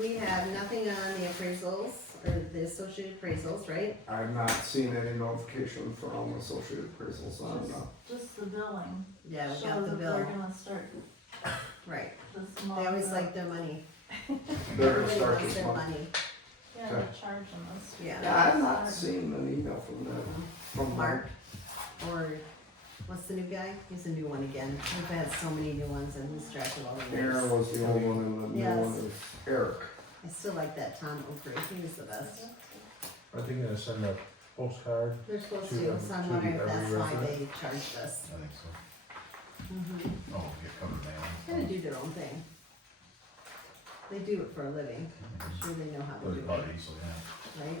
We have nothing on the appraisals, or the associated appraisals, right? I've not seen any notification from Associated Appraisals on, Just the billing. Yeah, we got Shows the that bill, they're gonna start right. this month. They always like their money. they're gonna Everybody start wants this their month. money, Yeah, they're charging us. yeah. Yeah, I've not seen an email from them, from Mark, or what's the new guy? He's a new one again. We've had so many new ones and lose track of all the Aaron names. was the old one and the new Yes. one is Eric. I still like that Tom Oakley, he was the best. Are they gonna send a postcard? They're supposed To to, them, so I'm to wondering if every that's why resident? they charged us. I think so. Mm-hmm. Oh, get covered Gotta mail. do their own thing. They do it for a living. I'm sure they know how to Put do it it, out easily, yeah. right?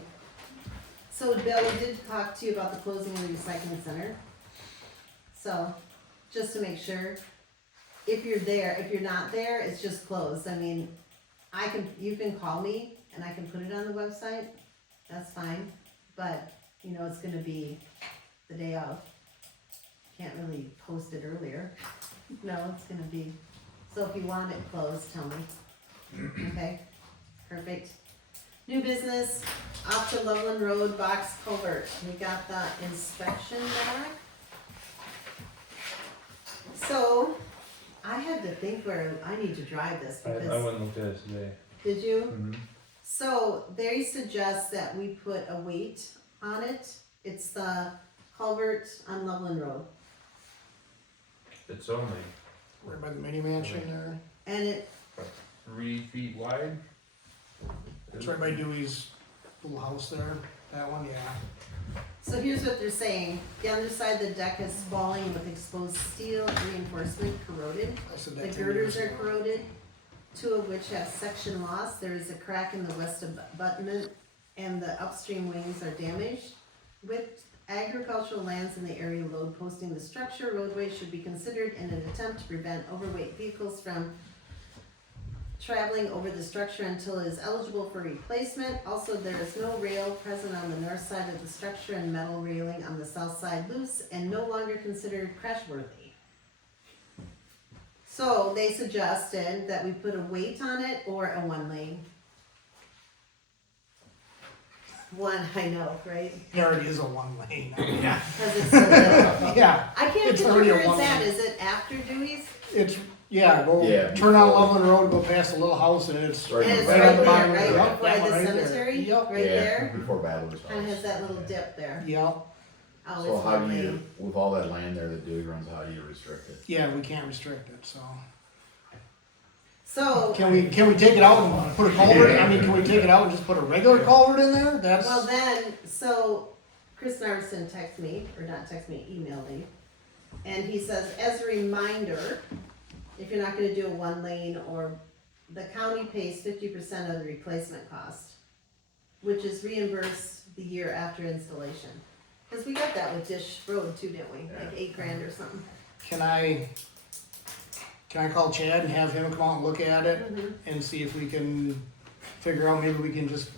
So Bill, we did talk to you about the closing of the recycling center. So, just to make sure, if you're there, if you're not there, it's just closed. I mean, you can call me and I can put it on the website, that's fine. But, you know, it's gonna be the day of. Can't really post it earlier. No, it's gonna be, so if you want it closed, tell me. Okay, perfect. New business, off to Loveland Road box culvert. We got the inspection back. So, I had to think where I need to drive this I because, went and looked at it today. did you? Mm-hmm. So they suggest that we put a weight on it. It's the culvert on Loveland Road. It's only Right by the mini mansion there. And it, 3 feet wide. It's right by Dewey's little house there. That one, yeah. so here's what they're saying. The underside of the deck is falling with exposed steel reinforcement corroded. I said The that 10 girders years are ago. corroded, 2 of which have section loss. There is a crack in the west abutment and the upstream wings are damaged. With agricultural lands in the area load posting the structure, roadways should be considered in an attempt to prevent overweight vehicles from traveling over the structure until it is eligible for replacement. Also, there is no rail present on the north side of the structure and metal railing on the south side loose and no longer considered crash-worthy. So they suggested that we put a weight on it or a 1 lane. One, I know, right? It already is a 1 lane. Yeah. Because it's so little. Yeah, I can't It's picture already a where it's one at. lane. Is it after Dewey's? it's, yeah, go, Yeah, turn on before. Loveland Road, go past the little house and it's. Right And it's Right right on the there, bottom of right the road. before That one the right there. cemetery, Yep. right there. Before Battler's house. Kind of has that little dip there. Yep, Oh, So it's how one do you, lane. with all that land there that Dewey runs, how do you restrict it? yeah, we can't restrict it, so. So, Can we take it out and put a culvert, I mean, can we take it out and just put a regular culvert in there? That's, well then, so Chris Narveson texted me, or not texted me, emailed me. And he says, as a reminder, if you're not gonna do a 1 lane or, the county pays 50% of the replacement cost, which is reimbursed the year after installation. Cause we got that with Dish Road too, didn't we? Like $8,000 or something. can I call Chad and have him come out and look at it Mhm. and see if we can figure out, maybe we can just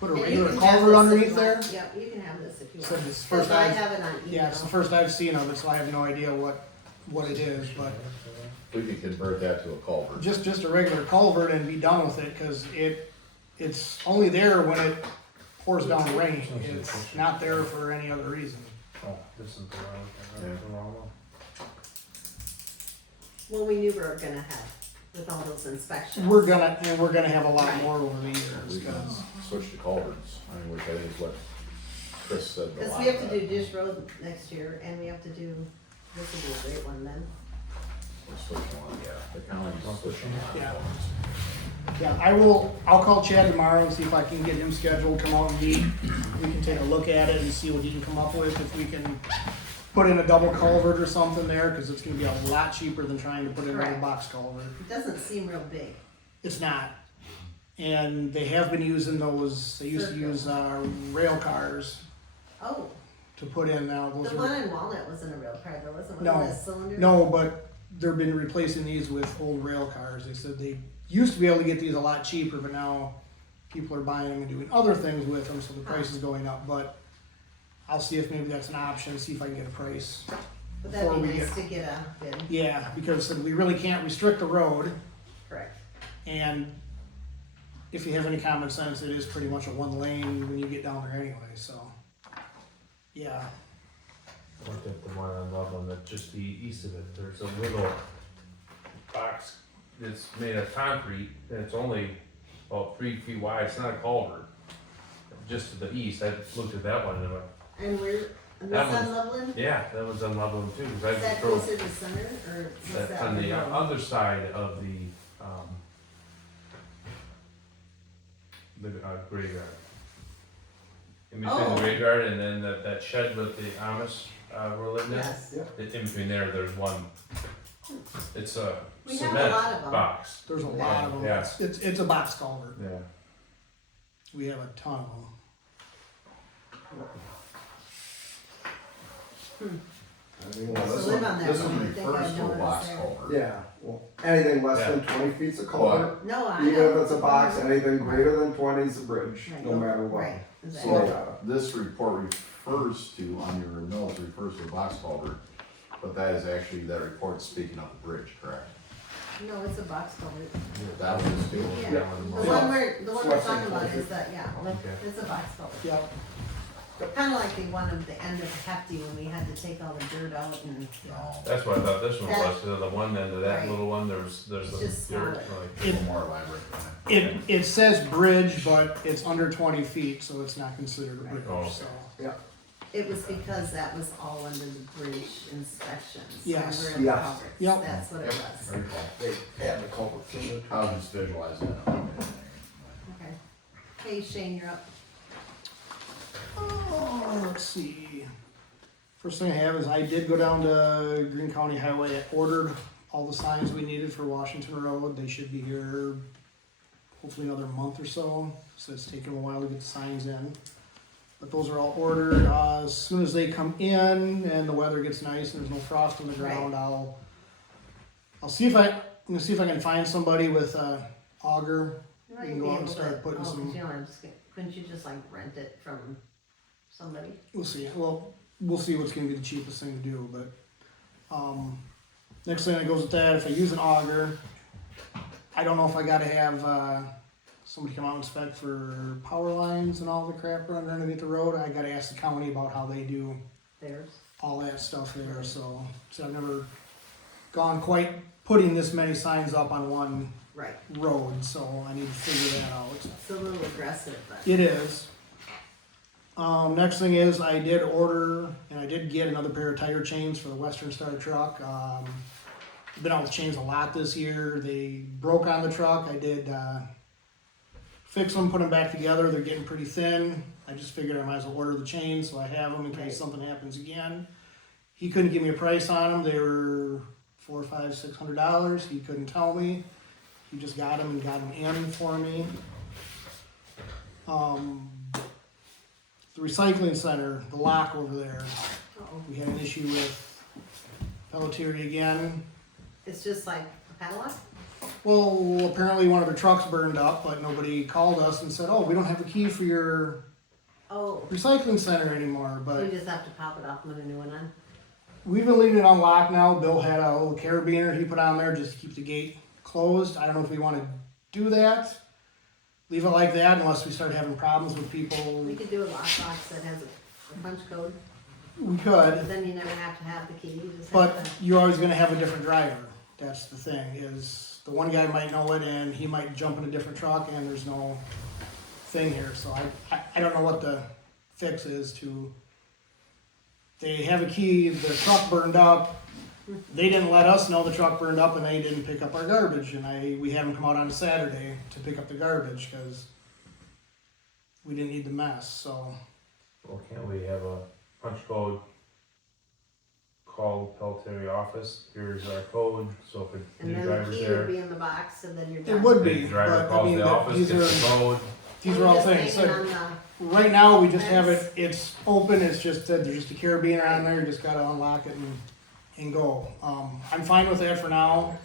put a And you regular can have culvert this if underneath you there? want. Yep, you can have this if you So want. this first Cause I I, have it on email. yeah, it's the first I've seen of it, so I have no idea what it is, but We could convert that to a culvert. just a regular culvert and be done with it, cause it's only there when it pours down rain. It's not there for any other reason. Oh, this is the wrong, Yeah. the wrong one. Well, we knew we were gonna have with all those inspections. We're gonna have a lot Right. more over the years, We can 'cause switch to culverts, I mean, which I think is what Chris said. a Cause lot we have of to do that. Dish Road next year and we have to do This would be a great one then. Switch one, yeah, the county's switching. Yeah. Yeah, I'll call Chad tomorrow and see if I can get him scheduled, come out and meet. We can take a look at it and see what he can come up with, if we can put in a double culvert or something there, cause it's gonna be a lot cheaper than trying to put in another Correct. box culvert. It doesn't seem real big. It's not. And they have been using those, they used to use, rail cars Oh, to put in now, those the one are, in Walnut wasn't a real car though, wasn't No. one of the cylinders? no, but they've been replacing these with old rail cars. They said they used to be able to get these a lot cheaper, but now people are buying them and doing other things with them, so the price is going up, but I'll see if maybe that's an option, see if I can get a price. But that'd before be we nice get- to get a bid, Yeah, because we really can't restrict the road, correct. and if you have any common sense, it is pretty much a one lane when you get down there anyway, so. Yeah, Look at the one on Loveland, that just the east of it, there's a little box that's made of concrete, and it's only about 3 feet wide, it's not a culvert. Just to the east, I looked at that one, and went, And where, was That that one's- Loveland? yeah, that was on Loveland too, cause I Is that just drove closer to center, or was that that? on the road? other side of the graveyard. In between Oh. the graveyard and then that shed with the Amish, were living in. Yes, In between there, there's one, it's a we have a cement lot of them. box, there's a lot of them. Yeah. It's a box culvert. yeah. We have a ton of them. I mean, Well, So this live one, on that this road, one I think refers I to know a what box it's there. culvert. Yeah, well, anything less than 20 feet's a culvert, No, I even know. if it's a box, anything greater than 20 is a bridge, no matter what. Right, So exactly. this report refers to, on your notes, refers to a box culvert, but that is actually, that report speaking of the bridge, correct? No, it's a box culvert. That was too. Yeah, that one the was- one we're Less than talking about 20. is that, yeah, Okay. it's a box culvert. Yep, Kinda like the one at the end of Hefty when we had to take all the dirt out and, That's what I thought this one That- was, the one end of that Right. little one, there's It's the just dirt, smaller. like. A little more elaborate than that. it says bridge, but it's under 20 feet, so it's not considered a bridge, Oh, okay. so. it was because that was all under the bridge inspections. Yes. Under the Yes. culverts. Yep. That's what it was. Very cool. They add the culvert to it. I'll just visualize that. Okay. Hey Shane, you're up. Oh, let's see. First thing I have is I did go down to Green County Highway. I ordered all the signs we needed for Washington Road. They should be here hopefully another month or so. So it's taken a while to get the signs in. But those are all ordered. As soon as they come in and the weather gets nice and there's no frost on the ground, I'll see if I'm gonna see if I can find somebody with a auger. You might You can go be out able and start to- putting oh, 'cause some- you know, I'm just gonna, couldn't you just like rent it from somebody? We'll see. Well, we'll see what's gonna be the cheapest thing to do, but, next thing that goes with that, if I use an auger, I don't know if I gotta have, somebody come out and inspect for power lines and all the crap running underneath the road. I gotta ask the county about how they do Theirs. all that stuff there, so I've never gone quite putting this many signs up on one Right. road, so I need to figure that out. It's a little aggressive, but. It is. Next thing is I did order and I did get another pair of tire chains for the Western Star truck. I've been out with chains a lot this year. They broke on the truck. I did fix them, put them back together. They're getting pretty thin. I just figured I might as well order the chains so I have them in case Right. something happens again. He couldn't give me a price on them. They were $400, $500, $600. He couldn't tell me. He just got them and got them in for me. The recycling center, the lock over there, Uh-oh. we had an issue with Pelletier again. It's just like a padlock? Well, apparently one of their trucks burned up, but nobody called us and said, oh, we don't have a key for your Oh, recycling center anymore, we but just have to pop it off and put a new one on? we've been leaving it unlocked now. Bill had a little carabiner he put on there just to keep the gate closed. I don't know if we wanna do that. Leave it like that unless we start having problems with people. We could do a lockbox that has a punch code, We could. but then you never have to have the key, you just But have to. you're always gonna have a different driver. That's the thing, is the one guy might know it and he might jump in a different truck and there's no thing here. So I don't know what the fix is to they have a key, the truck burned up. They didn't let us know the truck burned up and they didn't pick up our garbage, and we had them come out on Saturday to pick up the garbage, cause we didn't need the mess, so. Well, can't we have a punch code? Call Pelletary office, here's our code, so if a And new then the driver's key would there, be in the box and then you're It done. would the be, driver but I calls mean, the office, these gets the are, code. these We're are all just things, hanging so on the- right now, we just have fence. it, it's open, it's just that there's just a carabiner on there, you just gotta unlock it and go. I'm fine with that for now,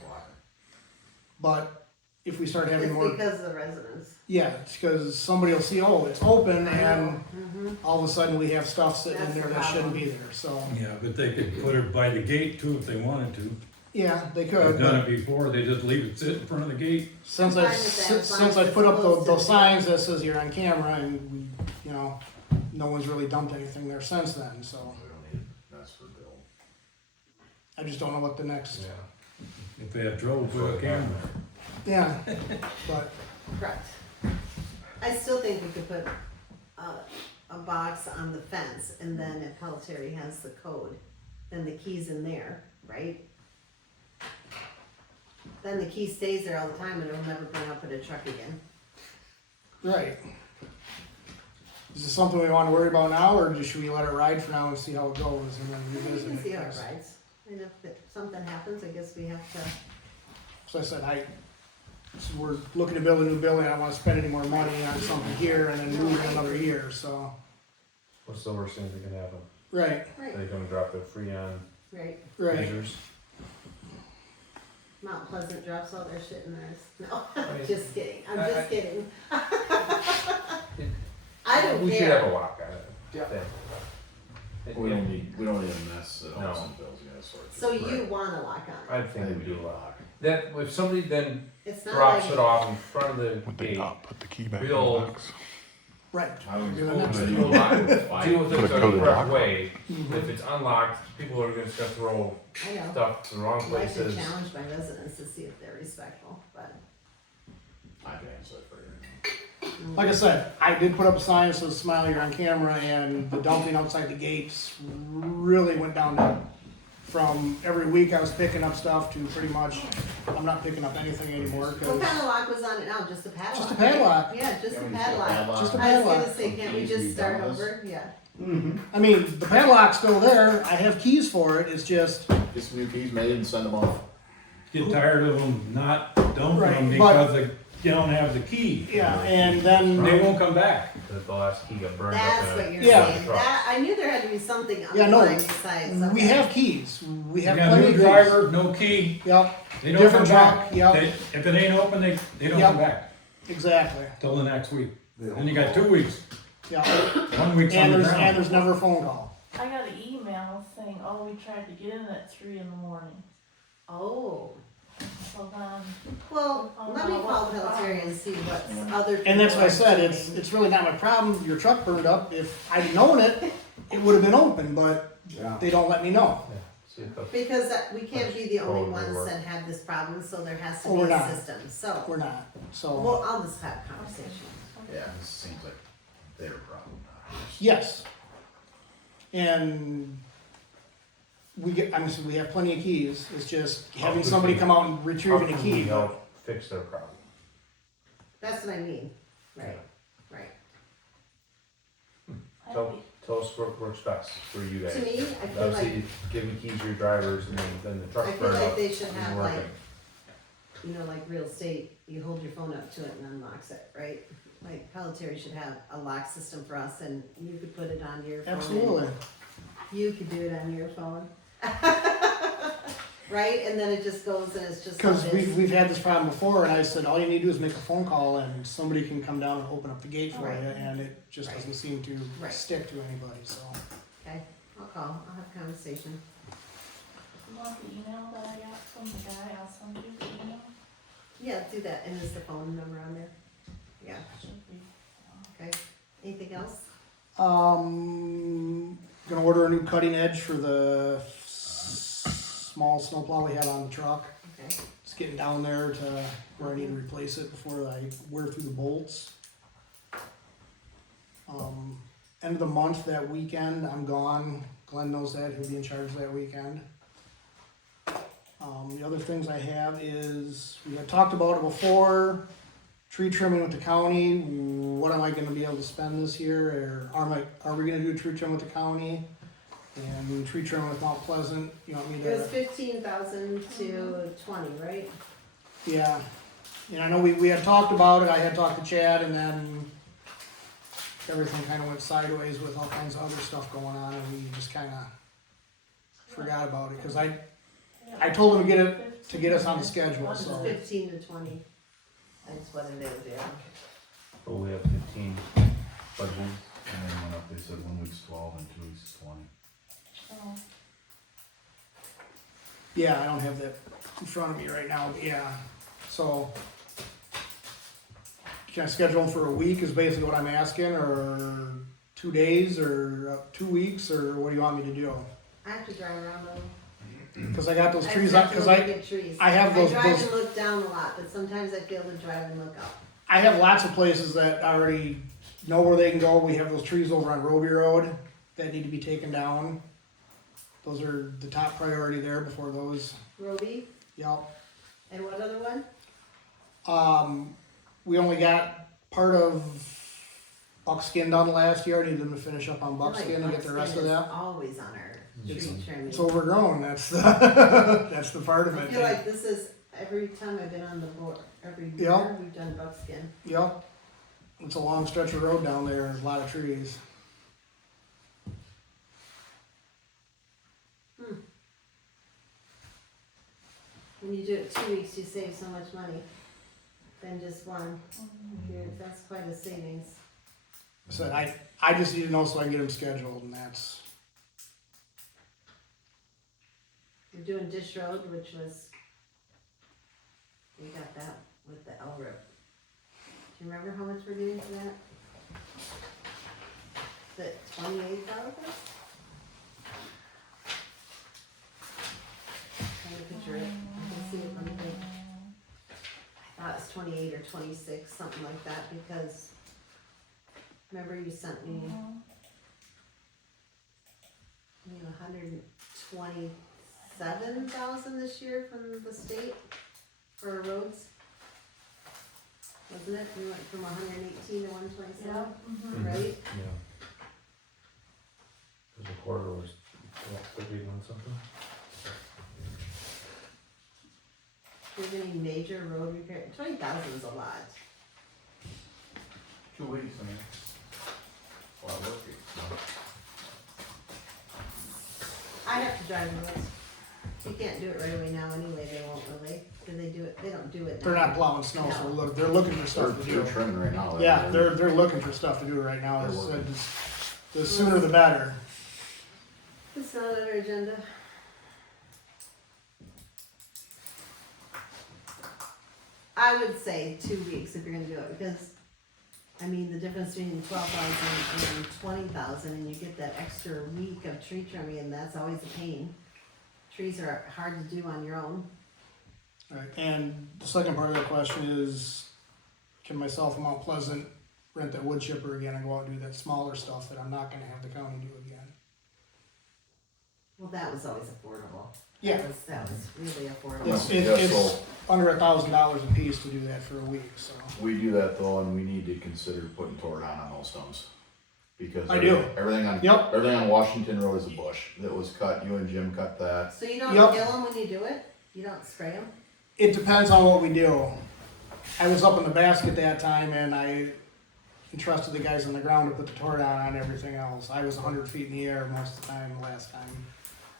but if we start having It's more, because of the residents. yeah, it's cause somebody will see, oh, it's open, and Mhm. all of a sudden we have stuff sitting in That's there the that shouldn't problem. be there, so, Yeah, but they could put it by the gate too if they wanted to. yeah, they I've could, done but it before, they just leave it sit in front of the gate. since I'm I, fine with that, as long since as I put up it's close to those the- signs that says you're on camera, and we, you know, no one's really dumped anything there since then, so. We don't need, that's for Bill. I just don't know what the next, Yeah. If they have trouble, put a camera. yeah, but, Correct. I still think we could put a box on the fence, and then if Pelletary has the code, then the key's in there, right? Then the key stays there all the time and it'll never bring up in a truck again. right. Is this something we wanna worry about now, or just should we let it ride for now and see how it goes, and then We revisit can it? see how it 'Cause, rides, and if something happens, I guess we have to, so I said, so we're looking to build a new building, I don't wanna spend any more money on something here and then move in another year, so. What's the worst thing that can happen? Right, right, They come and drop their Freon right. right. meters. Mount Pleasant drops all their shit in theirs. No, Right. just kidding, I'm I- just kidding. I don't We should have a care. lock on it. Yeah. Thing. We don't need a mess that No. also Bill's gonna sort through. So you want a lock on it? I think we do a lock. That, if somebody then It's not drops like, it off in front of the Would they gate, not put the key back in Real- the box? Right. I would Do the open next it, thing. you know, deal with it Put a the coded correct lock. way. Mhm. If it's unlocked, people are just gonna throw I know, stuff to the wrong I'd like to places. challenge my residents to see if they're respectful, but. I can answer that for you. Like I said, I did put up a sign that says smile, you're on camera, and the dumping outside the gates really went down to, from every week I was picking up stuff to pretty much, I'm not picking up anything anymore, What cause, kind of lock was on it now, just a padlock? just a padlock. Yeah, just Yeah, a we just got padlock. Just a I was padlock. gonna say, can't we Keys, just we start done this? over? Yeah. Mm-hmm. I mean, the padlock's still there, I have keys for it, it's just, Get some new keys made and send them off. Get tired of them not dumping Right, them but- because they don't have the key. yeah, and then, They won't come back. The last key got burned up That's in what it. you're Yeah. saying. That, I knew there had to be something Yeah, no, underlying besides. we okay. have keys, we You have got a plenty new of keys. driver, no key, Yep, they don't come Different back. truck, yep. If it ain't open, they don't Yep. come back exactly, till the next week. Then you got 2 weeks, yeah, 1 week's on and the there's, and ground. there's never a phone call. I got an email saying, oh, we tried to get in at 3 in the morning. Oh, So then, well, let me call Pelletary and see what other. And that's what I people are said, doing. it's really not my problem, your truck burned up, if I'd known it, it would have been open, but Yeah. they don't let me know. Yeah, see if the- Because we can't be the only Code will ones work. that have this problem, so there has to Oh, be we're a not. system, so. We're not, so, Well, I'll just have a conversation. Yeah, this seems like their problem, not ours. yes. And we have plenty of keys, it's just having could somebody we- come out and How retrieving a can we key. help fix their problem? That's what I mean, right, right. I Tell, tell us what works best for you guys. To me, I feel like, Obviously, giving keys to your drivers and then the I truck feel burn like up. they should isn't have like, working. you know, like real estate, you hold your phone up to it and unlocks it, right? Like Pelletary should have a lock system for us and you could put it on your phone. and Absolutely, You could do it on your phone. Right, and then it just goes and it's just. cause like this. we've had this problem before, and I said, all you need to do is make a phone call and somebody can come down and open up the gate for you, Right. and it just Right. doesn't seem to Right. stick to anybody, so. Okay, I'll call, I'll have a conversation. You want the email that I got from the guy, I'll send you the email. Yeah, do that, and is the phone number on there? Yeah, Should be. okay. Anything else? Gonna order a new cutting edge for the small snowplow we had on the truck. Okay, It's getting down there to where I need to replace it before I wear through the bolts. End of the month, that weekend, I'm gone, Glenn knows that, he'll be in charge that weekend. The other things I have is, we had talked about it before, tree trimming with the county, what am I gonna be able to spend this year, or are we gonna do tree trim with the county? And tree trimming with Mount Pleasant, you want me It was to, 15,000 to 20, right? yeah. And I know we had talked about it, I had talked to Chad, and then everything kinda went sideways with all kinds of other stuff going on, and we just kinda forgot about it, cause I told him to get us on the schedule, It's so. 15 to 20. That's what it is, yeah. But we have 15 budget. And then went up, they said 1 week's 12 and 2 weeks is 20. Oh, Yeah, I don't have that in front of me right now, but yeah, so. Can I schedule them for a week is basically what I'm asking, or 2 days, or 2 weeks, or what do you want me to do? I have to drive around them. Cause I got those I trees, have to cause look I at trees. I have those- I drive those- and look down a lot, but sometimes I feel to drive and look up. I have lots of places that I already know where they can go. We have those trees over on Roby Road that need to be taken down. Those are the top priority there before those, Roby, yep. and what other one? We only got part of Buckskin done last year. I needed them to finish up on Buckskin and get the rest of Buckskin is that. always on our tree trimming. It's overgrown, that's the, that's the part of I it. feel like this is, every time I've been on the board, every year, Yeah. we've done buckskin. Yep. It's a long stretch of road down there, there's a lot of trees. When you do it 2 weeks, you save so much money than just one. That's quite a savings. So I just need to know so I can get them scheduled, and that's, We're doing Dish Road, which was, we got that with the LRIP. Do you remember how much we're getting for that? Is it 28,000? Trying to picture it, I can see it on the thing. I thought it was 28 or 26, something like that, because remember you sent me, you know, 127,000 this year from the state for roads? Wasn't it? We went from 118 to 127, yeah, mhm. right? Yeah. Cause the quarter was, what, 31 something? Do you have any major road repair? 20,000 is a lot. 2 weeks, I mean. A lot of work. I have to drive the roads. You can't do it right away now anyway, they won't really, do they do it, they don't do it now. they're not plowing snow, so they're looking for stuff to They're do. trimming right now. Yeah, they're looking for stuff to do right now, They're working. the sooner the better. It's not on our agenda. I would say 2 weeks if you're gonna do it, because, I mean, the difference between 12,000 and 20,000, and you get that extra week of tree trimming, and that's always a pain. Trees are hard to do on your own. Right, and the second part of that question is, can myself and Mount Pleasant rent that wood chipper again and go out and do that smaller stuff that I'm not gonna have the county do again? Well, that was always affordable. Yeah. That was really affordable. It's under $1,000 a piece to do that for a week, so. We do that though, and we need to consider putting Toradon on those stumps. Because I do. everything on, Yep. everything on Washington Road is a bush that was cut, you and Jim cut that. So you don't Yep. kill them when you do it? You don't spray them? It depends on what we do. I was up in the basket that time and I entrusted the guys on the ground to put the Toradon on everything else. I was 100 feet in the air most of the time last time.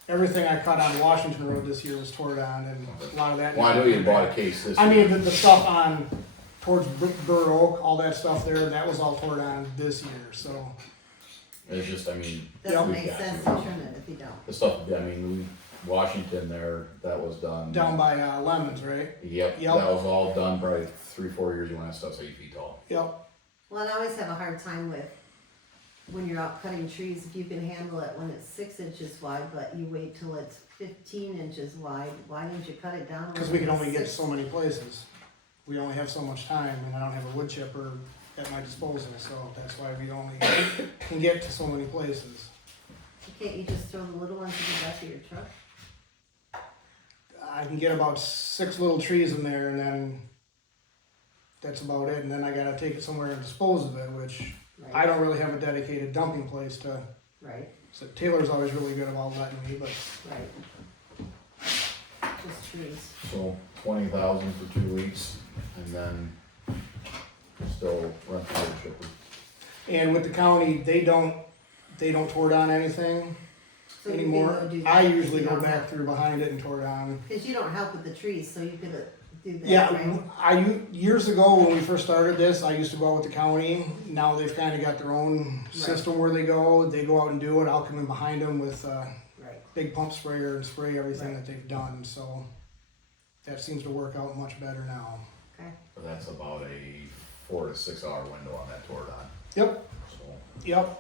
Everything I cut on Washington Road this year was Toradon, and a lot of that. Well, I know you bought a case this I year. mean, the stuff on, towards Burr Oak, all that stuff there, that was all Toradon this year, so. It's just, I mean, Doesn't we make got sense to trim it if you don't. the stuff, I mean, Washington there, that was done. Down by Lemons, right? Yep, Yep. that was all done probably 3-4 years when that stuff's 8 feet tall. Yep. Well, and I always have a hard time with, when you're out cutting trees, if you can handle it when it's 6 inches wide, but you wait till it's 15 inches wide, why didn't you cut it down? Because we can only get so many places. We only have so much time, and I don't have a wood chipper at my disposal, so that's why we only can get to so many places. You Can't you just throw the little ones in the back of your truck? I can get about 6 little trees in there and then that's about it. And then I gotta take it somewhere and dispose of it, which I Right, don't really have a dedicated dumping place to. right, So Taylor's always really good about letting me, but right. Just trees. So 20,000 for 2 weeks, and then still rent the wood chipper. and with the county, they don't tore down anything So you anymore. can go do that. I usually You go don't back have- through behind it and tore down. Cause you don't help with the trees, so you could do that, Yeah, right? years ago when we first started this, I used to go out with the county. Now they've kind of got their own system where they go. They go out and do it. I'll come in behind them with Right, big pump sprayer and spray everything Right. that they've done. So that seems to work out much better now. But that's about a 4 to 6 hour window on that tore down, Yep, so. yep.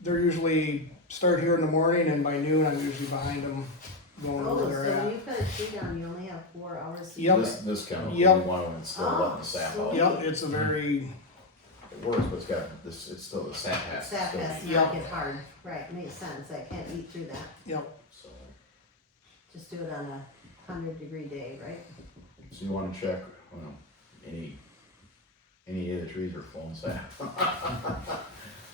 They're usually start here in the morning, and by noon I'm usually behind them going oh, where so they're when at. you cut a tree down, you only have 4 hours to Yep. do it? This chemical, Yep. you want to instill letting the sap out. Yep, it's a very It works, but it's got this, it's still the sap has to Sap still has to be. not get hard, right, makes sense, I can't eat through that, yep. So, just do it on a 100-degree day, right? so you wanna check, well, any of the trees are flowing sap.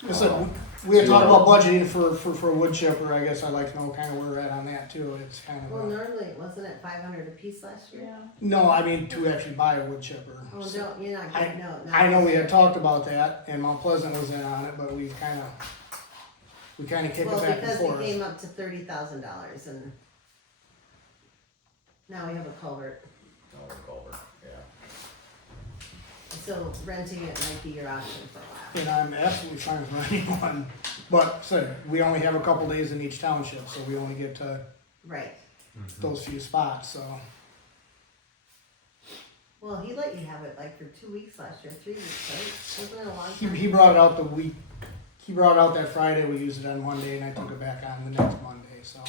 I said, we had talked about budgeting for a wood chipper. I guess I'd like to know kind of where we're at on that too. It's kind of Well, normally, wasn't it 500 a piece last year? Yeah, no, I mean to actually buy a wood chipper. Oh, So- don't, you're not getting, no. not I know we this had year. talked about that, and Mount Pleasant was in on it, but we kind of kicked it Well, back and because forth. it came up to $30,000 and now we have a culvert, No, we're culvert, yeah. so renting it might be your option for a while. And I'm absolutely fine with renting one, but we only have a couple days in each township, so we only get to Right, those few spots. So well, he let you have it like for 2 weeks last year, 3 weeks, right? Wasn't it a long time? he brought it out the week. He brought it out that Friday. We used it on Monday, and I took it back on the next Monday. So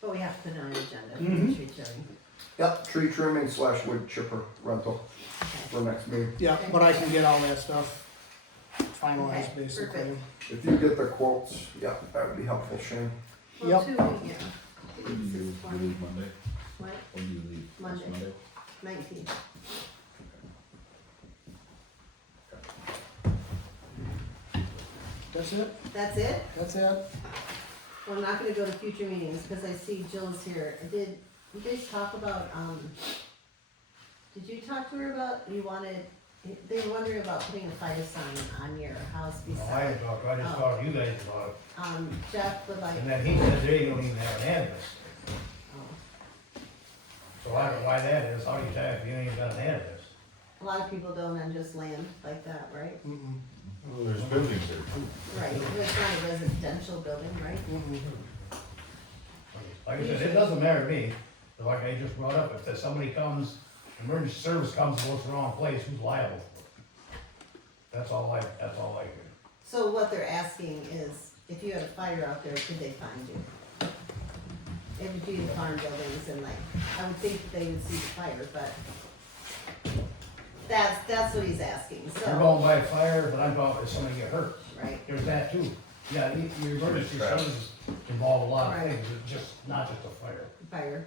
But we have to put it on the agenda Mhm. for tree trimming. Yep, tree trimming / wood chipper rental Okay. for next meeting. yeah, but I can get all that stuff finalized Okay, basically. perfect. If you get the quotes, yeah, that would be helpful, Shane. Well, Yep. 2 weeks, yeah. 2 When weeks do you is fine. leave Monday? What? When do you leave? Next Monday. 19. That's it. That's it? That's it. Well, I'm not gonna go to future meetings, cause I see Jill's here. Did you guys talk about, did you talk to her about, you wanted, they were wondering about putting a fire sign on your house No, I beside, didn't talk, I just Oh. talked to you guys about it, Jeff would like, and then he said they don't even have an address. oh, So I don't know why that is, how do you tell if you ain't got an address? a lot of people don't on just land like that, right? Mm-mm. Well, there's buildings there too. Right, it's not a residential building, right? Mm-mm. Like I said, it doesn't matter to me, but like I just brought up, if there's somebody comes, emergency service comes and goes to the wrong place, who's liable for it? That's all I hear. So what they're asking is, if you had a fire out there, could they find you? It would be in farm buildings and like, I would think that they would see the fire, but that's what he's asking, If you're so, going by fire, but I'm talking if somebody get hurt, right, there's that too. Yeah, your emergency services involve a lot of Right. things, it's just, not just a fire. fire,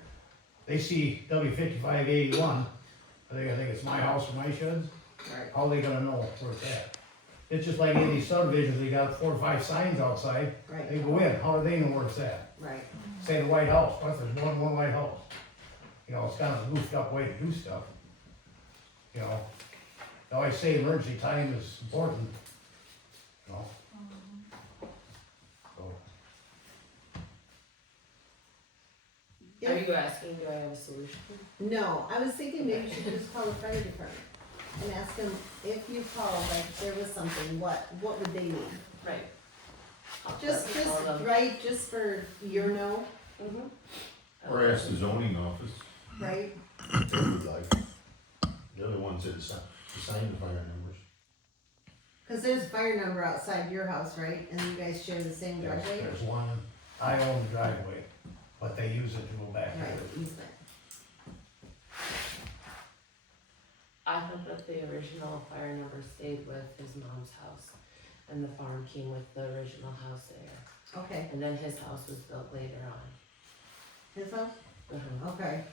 They see W5581, they think it's my house or my sheds, right, how are they gonna know where it's at? It's just like in these subdivisions, they got 4 or 5 signs outside, they right, go in, how do they know where it's at? right, Say the White House, what if there's more than one White House? You know, it's kind of a goofed up way to do stuff. You know, I always say emergency time is important, you know? So, Are you asking, do I have a solution? No, I was thinking maybe you should just call the fire department and ask them, if you call, like, if there was something, what would they need? Right. Just, right, just for your know, Mm-hmm. Or ask the zoning office, right? If you would like. they're the ones that assign the fire numbers. Cause there's a fire number outside your house, right, and you guys share the same There's, driveway? there's one, I own the driveway, but they use it to go back Right, there. easement, I thought that the original fire number stayed with his mom's house. and the farm came with the original house there. Okay, And then his house was built later on. his house? Okay,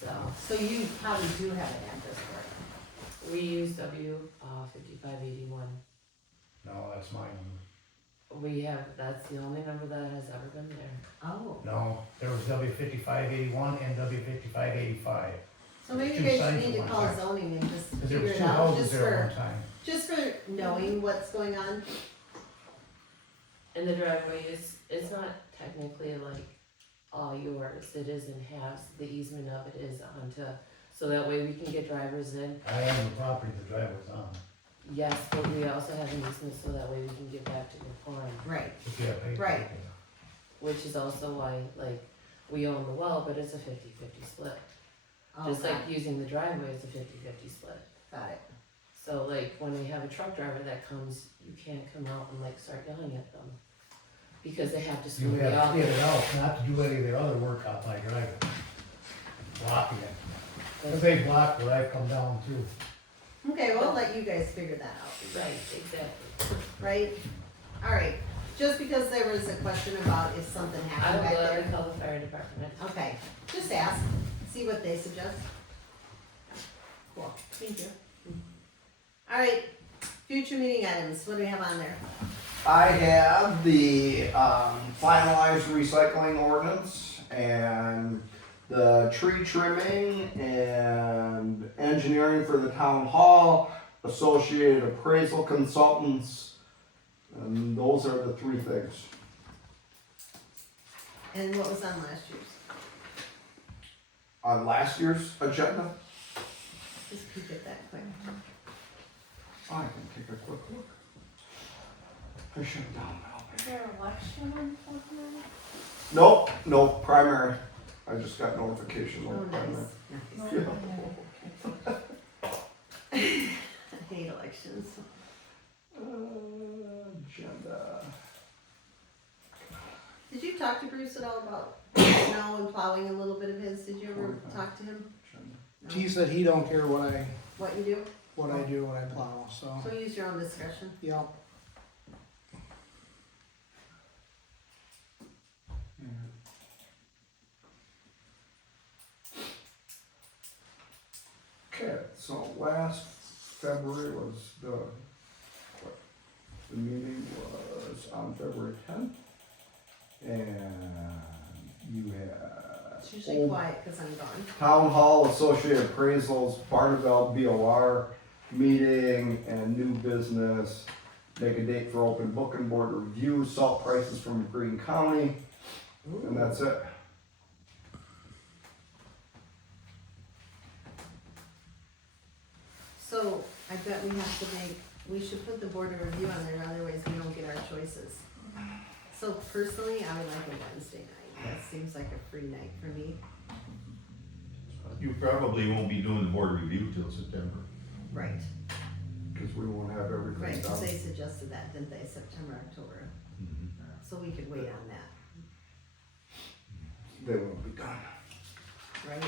So, so you probably do have an address for it. we use W, 5581. No, that's my number. We have, that's the only number that has ever been there. Oh, No, there was W 5581 and W 5585. so maybe Two you guys signs need at to one call time. zoning and just Cause there figure was it two out, houses just there at for, one time. just for knowing what's going on. And the driveway is, it's not technically like all yours, it is in halves, the easement of it is onto, so that way we can get drivers in. I own the property the driveway's on. Yes, but we also have an easement so that way we can get back to the farm, Right, If you have paper. Right. which is also why, like, we own the well, but it's a 50-50 split. oh, Just got like using the driveway is a 50-50 split. it. So like, when we have a truck driver that comes, you can't come out and like start yelling at them. Because they have to You smooth have it to out. get it out, not to do any of the other work out my driveway. Blocking it. Cause they block where I come down too. Okay, well, I'll let you guys figure that out, Right, exactly. right? Alright, just because there was a question about if something I happened will back gladly there. call the fire department. Okay, just ask, see what they suggest. Cool, thank you. Alright, future meeting items, what do we have on there? I have the finalized recycling ordinance and the tree trimming and engineering for the town hall, associated appraisal consultants, and those are the three things. And what was on last year's? On last year's agenda, Just keep it that quick. I can take a quick look. I should have done Is there an election in February? Nope, nope, primary. I just got notification Oh, on primary. nice, No, nice. I hate elections. Agenda. Did you talk to Bruce at all about snow and plowing a little bit of his? Did you ever talk to him? No? He said he don't care what I What you do? do when I plow, so, So use your own discretion. yeah. Okay, so last February was the meeting was on February 10th. And you had It's usually Old quiet because I'm gone. Town Hall Associated Appraisals, Barneveld BOR meeting and new business. Make a date for open book and board review, salt prices from Green County, and that's it. So I bet we have to we should put the board of review on there, otherwise we don't get our choices. So personally, I would like a Wednesday night. That seems like a free night for me. You probably won't be doing the board review till September. Right. Cause we won't have Right, everything because done. they suggested that, didn't they, September, October? So we could wait on that, They won't be done. right?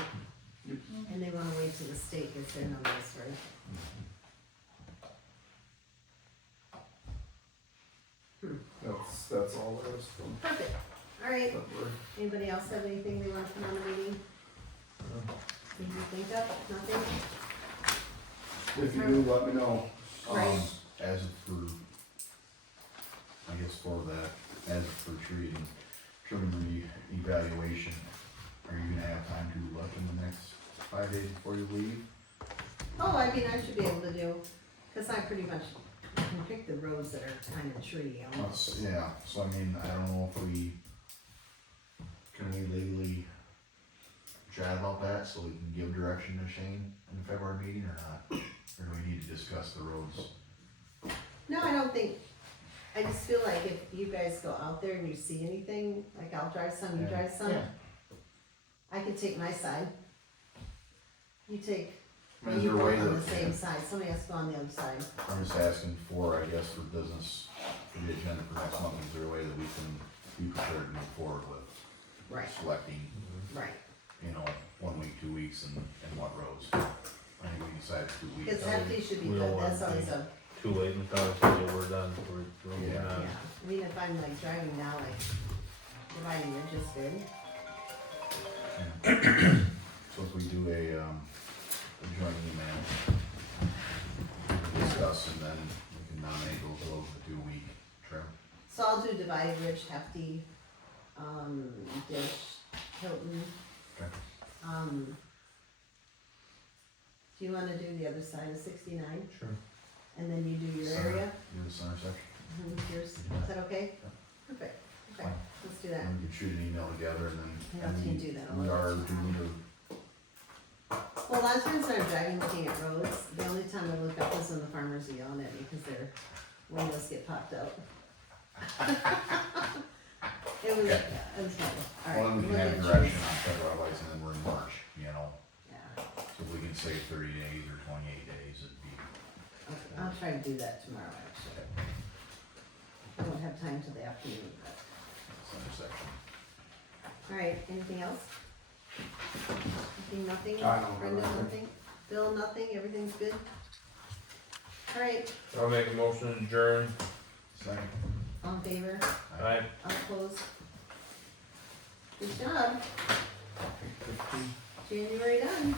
And they wanna wait till the state gets their numbers, right? That's all there is from Perfect, alright, February. anybody else have anything they wanna put on the meeting? Did you think of, nothing? If you do, let me know. Right. As for, I guess for that, as for trimming evaluation, are you gonna have time to look in the next 5 days before you leave? Oh, I mean, I should be able to do, cause I pretty much can pick the roads that are kind of tree, Yeah, so I mean, I don't know if can we legally chat about that so we can give direction to Shane in the February meeting or not? Or do we need to discuss the roads? No, I don't think, I just feel like if you guys go out there and you see anything, like I'll drive some, you Yeah. drive some. Yeah. I could take my side. You take, Is you there a go way on the that, same side, somebody has to go on the other side. I'm just asking for, I guess, for business, for the agenda for next month, is there a way that we can be prepared to move forward with Right, selecting, right. 1 week, 2 weeks, and what roads? I think we decided 2 weeks. Because Hefty should be we good, don't that's want always to- a too late, we thought we're done, we're moving Yeah. on. Yeah, I mean, if I'm like driving now, like, dividing ridge is good. So if we do a joint email, discuss and then we can nominate those roads to do a week trip. So I'll do divided ridge, Hefty, Dish, Hilton. Okay. Do you wanna do the other side of 69? Sure. And then you do your Center. area? Do the center section. Yours, is that okay? Perfect, okay, Fine. let's do that. And we can shoot an email together and then. Yeah, we can do that. We are That's fine. doing the, Well, a lot of times when I'm driving looking at roads, the only time I look up is when the farmers are yelling at me because their windows get popped out. It was, Okay. yeah, it was fun. All well, right, then we can look have at direction yours. on federal lights and then we're in March, you know, Yeah, so if we can say 30 days or 28 days, it'd be. I'll try to do that tomorrow, actually. I won't have time till the afternoon, but, Center section. all right, anything else? Nothing? I don't have Brenda, anything. nothing? Bill, nothing? Everything's good? All right, I'll make a motion to adjourn. Second. all in favor? Aye. All opposed? Good job. January done.